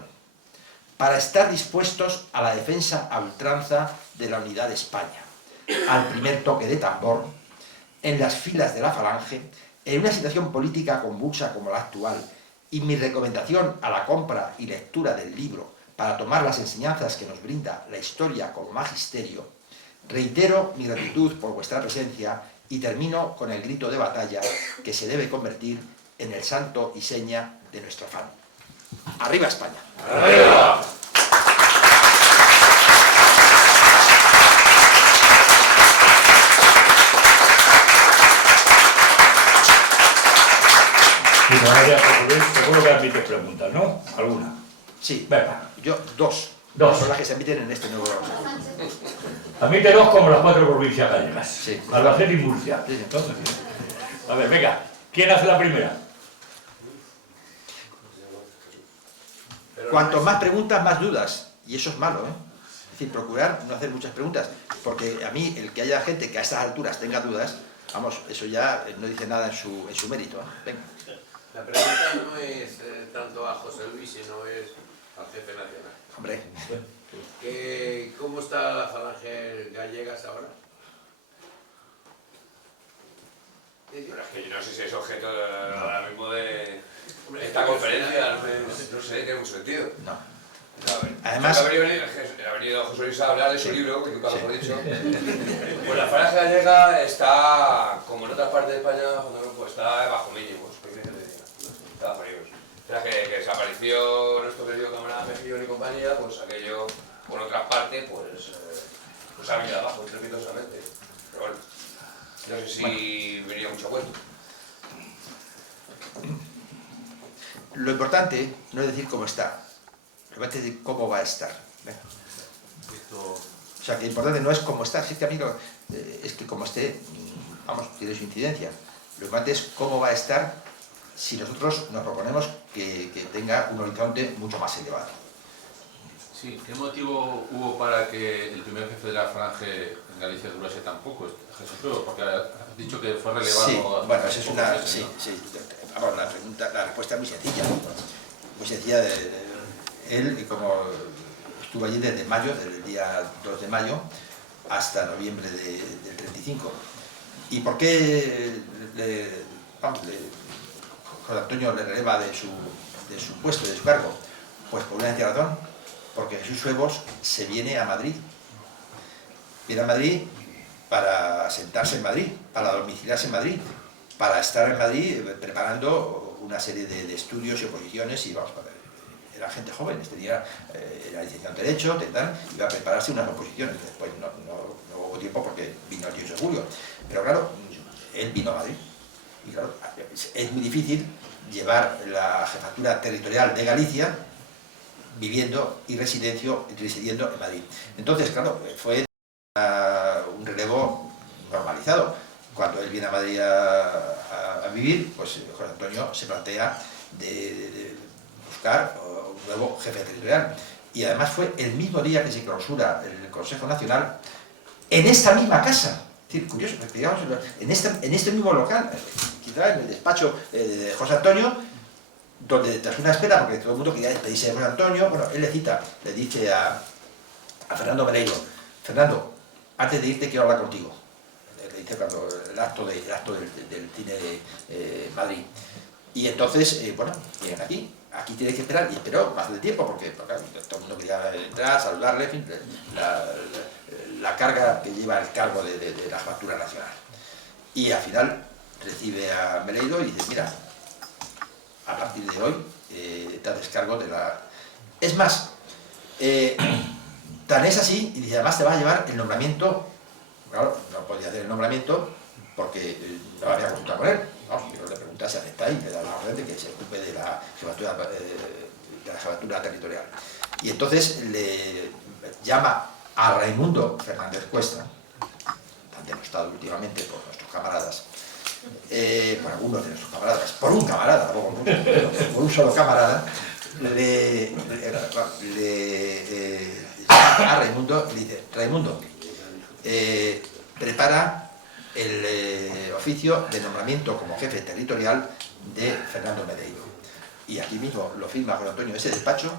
para estar dispuestos a la defensa a ultranza de la unidad de España, al primer toque de tambor, en las filas de la Falange, en una situación política convulsa como la actual, y mi recomendación a la compra y lectura del libro para tomar las enseñanzas que nos brinda la historia como magisterio, reitero mi gratitud por vuestra presencia y termino con el grito de batalla que se debe convertir en el santo y seña de nuestro afán. ¡Arriba España! ¡Arriba! Y me vaya a seguro que admites preguntas, ¿no? ¿Alguna? Sí, Venga. yo dos. Dos. Son las que se emiten en este nuevo... Admite dos como las 4 provincias gallegas. Sí. Albacete y Murcia. Sí. Entonces, a ver, venga. ¿Quién hace la primera? Cuanto más preguntas, más dudas. Y eso es malo, ¿eh? Es decir, procurar no hacer muchas preguntas. Porque a mí, el que haya gente que a estas alturas tenga dudas, vamos, eso ya no dice nada en su mérito, ¿eh? Venga. La pregunta no es tanto a José Luis, sino es al jefe nacional. Hombre, ¿Cómo está la Falange gallegas ahora? Pero es que yo no sé si es objeto ahora mismo de esta conferencia, no sé, tiene mucho sentido. no. A ver, Además- ha venido José Luis a hablar de su libro, que nunca lo hemos dicho. Pues la Falange gallega está, como en otras partes de España, pues está bajo mínimos. ¿Qué quieres que te diga? Está bajo mínimos. O sea, que desapareció nuestro querido camarada Mejillón y compañía, pues aquello, por otra parte, pues ha venido abajo estrepitosamente. Pero bueno, no sé si venía mucho a cuento. Lo importante no es decir cómo está, lo importante es decir cómo va a estar. Venga. O sea, que lo importante no es cómo está, sí que a mí es que como esté, vamos, tiene su incidencia. Lo importante es cómo va a estar si nosotros nos proponemos que tenga un horizonte mucho más elevado. Sí, ¿qué motivo hubo para que el primer jefe de la Falange en Galicia durase tan poco, Jesús Luego? Porque has dicho que fue relevado... Sí, bueno, esa es pocos una... meses, Sí, ¿no? sí. Vamos, la respuesta es muy sencilla. Muy sencilla. Él, como estuvo allí desde mayo, desde el día 2 de mayo, hasta noviembre del 35. ¿Y por qué José Antonio le releva de su puesto, de su cargo? Pues por una sencilla razón, porque Jesús Huevos se viene a Madrid. Viene a Madrid para sentarse en Madrid, para domiciliarse en Madrid, para estar en Madrid preparando una serie de estudios y oposiciones y vamos, era gente joven, era licenciado en Derecho, iba a prepararse unas oposiciones, después no hubo tiempo porque vino el 18 de julio, pero claro, él vino a Madrid y claro, es muy difícil llevar la jefatura territorial de Galicia viviendo y residiendo en Madrid. Entonces, claro, fue un relevo normalizado. Cuando él viene a Madrid a vivir, pues José Antonio se plantea de buscar un nuevo jefe territorial. Y además fue el mismo día que se clausura el Consejo Nacional en esta misma casa. Es decir, curioso, digamos, en este mismo local, quizá en el despacho de José Antonio, donde tras una espera, porque todo el mundo quería despedirse de José Antonio, bueno, él le dice a Fernando Meleiro: Fernando, antes de irte quiero hablar contigo. Le dice cuando el acto del cine de Madrid. Y entonces, bueno, llegan aquí tienes que esperar, y esperó bastante tiempo, porque claro, todo el mundo quería entrar, saludarle, en fin, la carga que lleva el cargo de la jefatura nacional. Y al final recibe a Meleiro y dice: mira, a partir de hoy te descargo de la... Es más, tan es así, y dice, además te va a llevar el nombramiento. Claro, no podía hacer el nombramiento porque no había consultado con él. Vamos, pero le pregunta si acepta y le da la orden de que se ocupe de la jefatura territorial. Y entonces le llama a Raimundo Fernández Cuesta, tan denostado últimamente por nuestros camaradas, por algunos de nuestros camaradas, por un camarada, por un solo camarada, le llama a Raimundo y le dice: Raimundo, prepara el oficio de nombramiento como jefe territorial de Fernando Meleiro. Y aquí mismo lo firma José Antonio, ese despacho,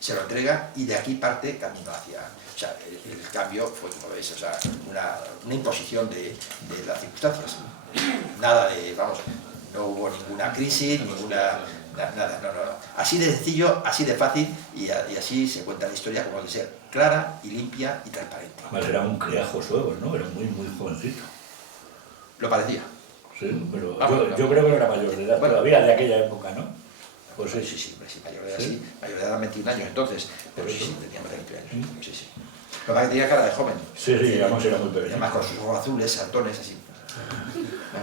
se lo entrega y de aquí parte camino hacia... O sea, el cambio fue, como veis, o sea, una imposición de las circunstancias. Nada de, vamos, no hubo ninguna crisis, ninguna... Nada, no. Así de sencillo, así de fácil y así se cuenta la historia como debe ser, clara y limpia y transparente. Además era un criajo suevo, ¿no? Era muy jovencito. Lo parecía. Sí, pero bueno. yo creo que no era mayor de edad todavía de aquella época, ¿no? Pues sí, mayor de edad sí. Mayor de edad 21 años entonces, pero sí, tenía más de 20 años. Sí. Lo que tenía cara de joven. Sí, además era muy pequeño. Además con sus ojos azules, saltones, así.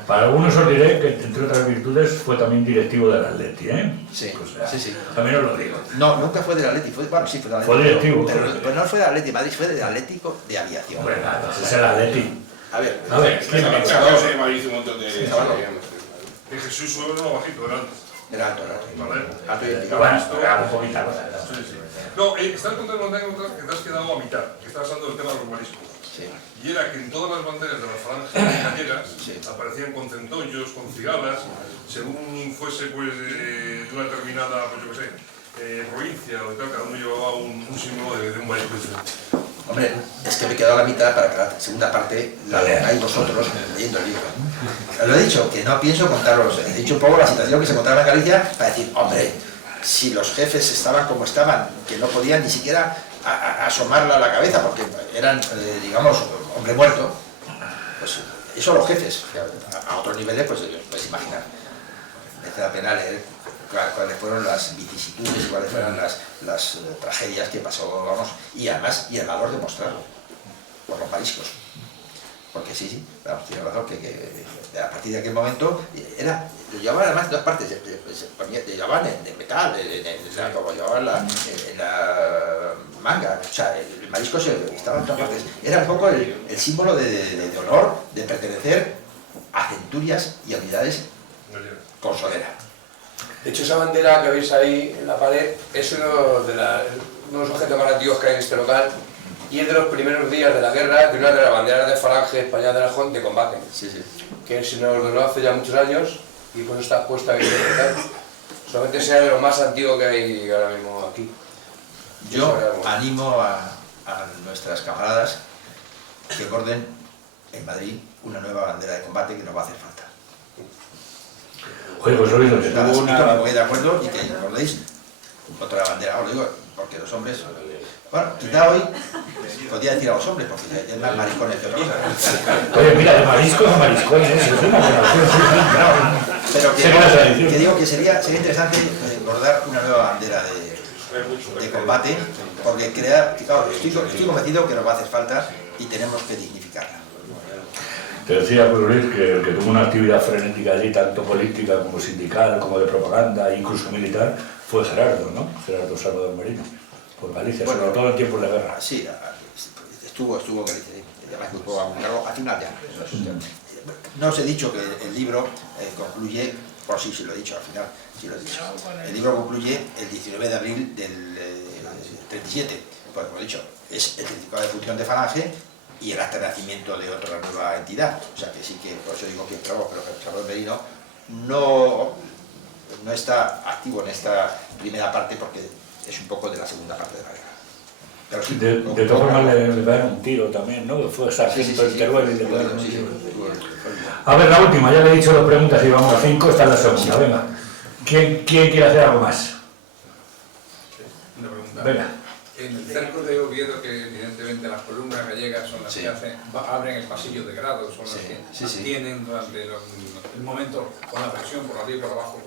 Para algunos os diré que, entre otras virtudes, fue también directivo del Atleti, ¿eh? Sí, o sea, sí. También os lo digo. No, nunca fue del Atleti, sí fue del Atleti. Fue directivo. Pero no fue del Atleti Madrid, fue del Atlético de Aviación. Bueno, entonces es el Atleti. A ver, ¿quién me Se Madrid un montón de... De Jesús Suero no bajito, era alto. era alto. Vale. Alto y identificado. Bueno, era un poquito. Sí. No, estás contando una anécdota que te has quedado a mitad, que estás hablando del tema de los mariscos. Sí. Y era que en todas las banderas de las falanges gallegas Sí. aparecían con centollos, con cigalas, según fuese pues de una determinada, pues yo qué sé, provincia o de tal, cada uno llevaba un símbolo de un marisco diferente. Hombre, es que me he quedado a la mitad para que la segunda parte la leáis vosotros leyendo el libro. Lo he dicho, que no pienso contaros, he dicho un poco la situación que se encontraba en Galicia para decir, hombre, si los jefes estaban como estaban, que no podían ni siquiera asomarla a la cabeza porque eran, digamos, hombre muerto, pues eso los jefes, a otros niveles, pues podéis imaginar. Merece la pena leer cuáles fueron las vicisitudes y cuáles fueron las tragedias que pasó, vamos, y además, y el valor de mostrarlo, por los mariscos. Porque sí, vamos, tiene razón, que a partir de aquel momento lo llevaban además en dos partes, lo llevaban en metal, como llevaban en la manga, o sea, el marisco estaba en todas partes. Era un poco el símbolo de honor, de pertenecer a centurias y a unidades con solera. De hecho, esa bandera que veis ahí en la pared es uno de los objetos más antiguos que hay en este local y es de los primeros días de la guerra, de una de las banderas de Falange Española de Aragón de combate, que se nos donó hace ya muchos años y pues está puesta ahí en el local. Solamente sea de lo más antiguo que hay ahora mismo aquí. Yo animo a nuestras camaradas que borden en Madrid una nueva bandera de combate que nos va a hacer falta. Oye, pues oído, que tuvo Me voy de acuerdo y que recordéis otra bandera. Os lo digo porque los hombres... Bueno, quizá hoy podría decir a los hombres porque es más maricones que otra cosa. Oye, mira, de mariscos a mariscones, es una buena opción, sí, Pero que digo que sería interesante bordar una nueva bandera de combate porque claro, estoy convencido que nos va a hacer falta y tenemos que dignificarla. Te decía, pues Luis, que el que tuvo una actividad frenética allí, tanto política como sindical, como de propaganda, incluso militar, fue Gerardo, ¿no? Gerardo Salvador Merino, por Galicia, bueno, sobre todo en tiempos de guerra. Sí, estuvo en Galicia, además que ocupó un cargo hace un año. No os he dicho que el libro concluye, por sí lo he dicho al final, sí lo he dicho. El libro concluye el 19 de abril del 37, pues como he dicho, es el certificado de función de Falange y el acta de nacimiento de otra nueva entidad. O sea que sí que, por eso digo que Salvador Merino no está activo en esta primera parte porque es un poco de la segunda parte de la guerra. Pero sí, de todas formas le dieron un tiro también, ¿no? Fue sargento en Teruel y le dieron un tiro. A ver, la última, ya le he dicho 2 preguntas y vamos a 5, esta es la segunda, venga. ¿Quién quiere hacer algo más? Una pregunta. Venga. En el cerco de Oviedo, que evidentemente las columnas gallegas son las que abren el pasillo de grado, son las que mantienen durante el momento con la presión por arriba y por abajo.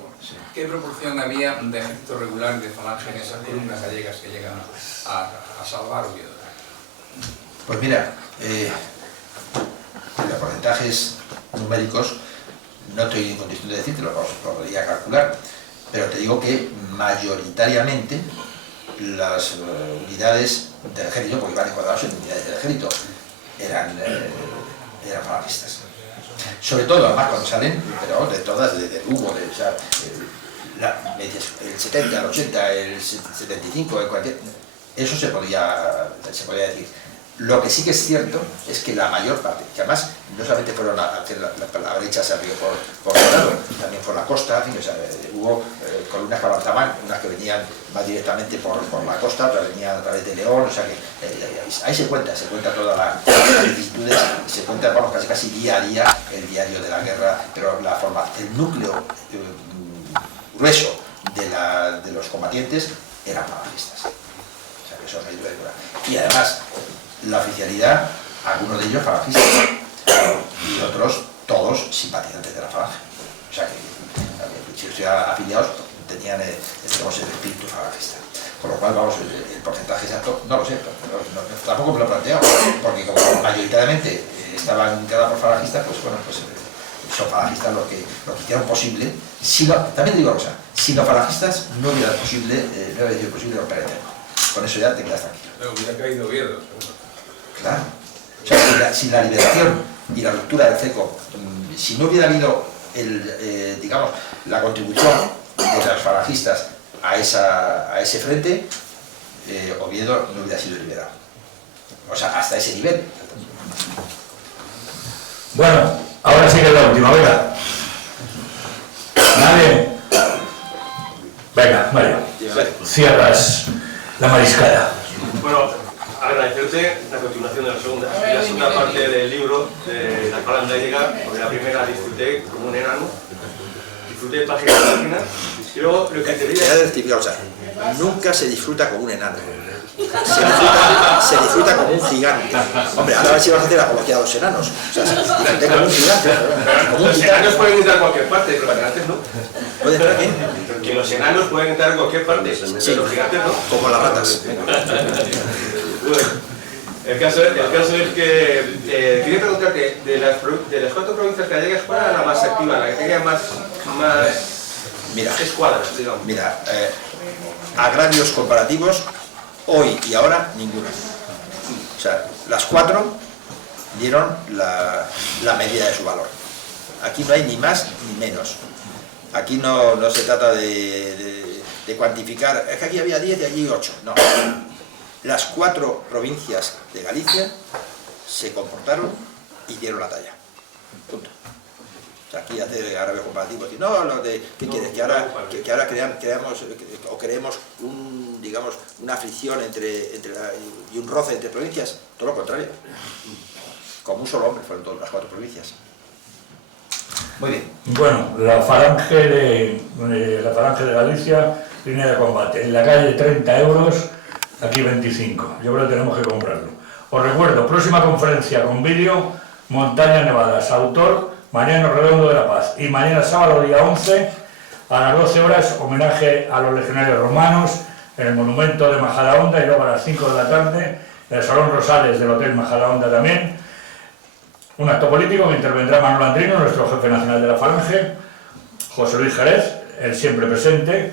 ¿Qué proporción había de ejército regular de Falange en esas columnas gallegas que llegan a salvar Oviedo? Pues mira, los porcentajes numéricos no estoy en condición de decirte, lo podría calcular, pero te digo que mayoritariamente las unidades del ejército, porque iban encuadrados en unidades del ejército, eran falangistas. Sobre todo, además, cuando salen, pero de todas, de Lugo, el 70, el 80, el 75, cualquier, eso se podía decir. Lo que sí que es cierto es que la mayor parte, que además no solamente fueron a hacer la brecha se abrió por el lado, también por la costa, en fin, o sea, hubo columnas que avanzaban, unas que venían más directamente por la costa, otras venían a través de León, o sea que ahí se cuenta todas las vicisitudes, se cuenta vamos, casi día a día el diario de la guerra, pero la forma, el núcleo grueso de los combatientes eran falangistas. O sea, que eso no hay duda. Y además, la oficialidad, algunos de ellos falangistas y otros todos simpatizantes de la falange. O sea que si estuvieran afiliados tenían el espíritu falangista. Con lo cual, vamos, el porcentaje exacto no lo sé, tampoco me lo he planteado, porque como mayoritariamente estaban integrados por falangistas, pues bueno, pues son falangistas lo que hicieron posible. También digo una cosa, si los falangistas no hubiera sido posible romper el terreno. Con eso ya te quedas tranquilo. No, hubiera caído Oviedo, seguro. Claro. O sea, si la liberación y la ruptura del CECO, si no hubiera habido digamos, la contribución de los falangistas a ese frente, Oviedo no hubiera sido liberado. O sea, hasta ese nivel. Bueno, ahora sí que es la última, venga. ¿Nadie? Venga, Mario. Cierras la mariscada. Bueno, agradecerte la continuación de la segunda parte del libro de la falange gallega, porque la primera disfruté como un enano, disfruté página a página, y luego lo que te diría... O sea, nunca se disfruta como un enano. Se disfruta como un gigante. Hombre, ahora a ver si vas a hacer apología a los enanos. O sea, se disfruta como un gigante. Los enanos pueden entrar a cualquier parte, pero los gigantes no. ¿Pueden entrar aquí? Que los enanos pueden entrar a cualquier parte, pero los gigantes no. Como las ratas. Bueno, el caso es que quería preguntarte, de las 4 provincias gallegas, ¿cuál era la más activa, la que tenía más escuadras, digamos? Mira, agravios comparativos, hoy y ahora, ninguna. O sea, las 4 dieron la medida de su valor. Aquí no hay ni más ni menos. Aquí no se trata de cuantificar, es que aquí había 10 y allí 8. No. Las 4 provincias de Galicia se comportaron y dieron la talla. Punto. O sea, aquí hacer agravio comparativo, decir, no, ¿qué quieres? Que ahora creemos digamos, una fricción y un roce entre provincias. Todo lo contrario. Como un solo hombre fueron todas las 4 provincias. Muy bien. Bueno, la falange de Galicia, línea de combate. En la calle 30 euros, aquí 25. Yo creo que tenemos que comprarlo. Os recuerdo, próxima conferencia con vídeo, Montañas Nevadas, autor Mariano Redondo de la Paz. Y mañana sábado, día 11, a las 12 horas, homenaje a los legionarios romanos en el monumento de Majadahonda, y luego a las 5 de la tarde, en el Salón Rosales del Hotel Majadahonda también, un acto político que intervendrá Manuel Andrino, nuestro jefe nacional de la Falange, José Luis Jerez, el siempre presente,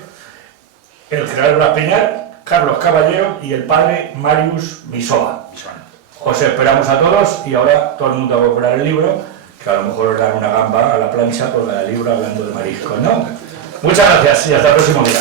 el general Blas Piñar, Carlos Caballero y el padre Marius Misoa. Os esperamos a todos y ahora todo el mundo va a comprar el libro, que a lo mejor os dan una gamba a la plancha por el libro hablando de mariscos, ¿no? Muchas gracias y hasta el próximo día.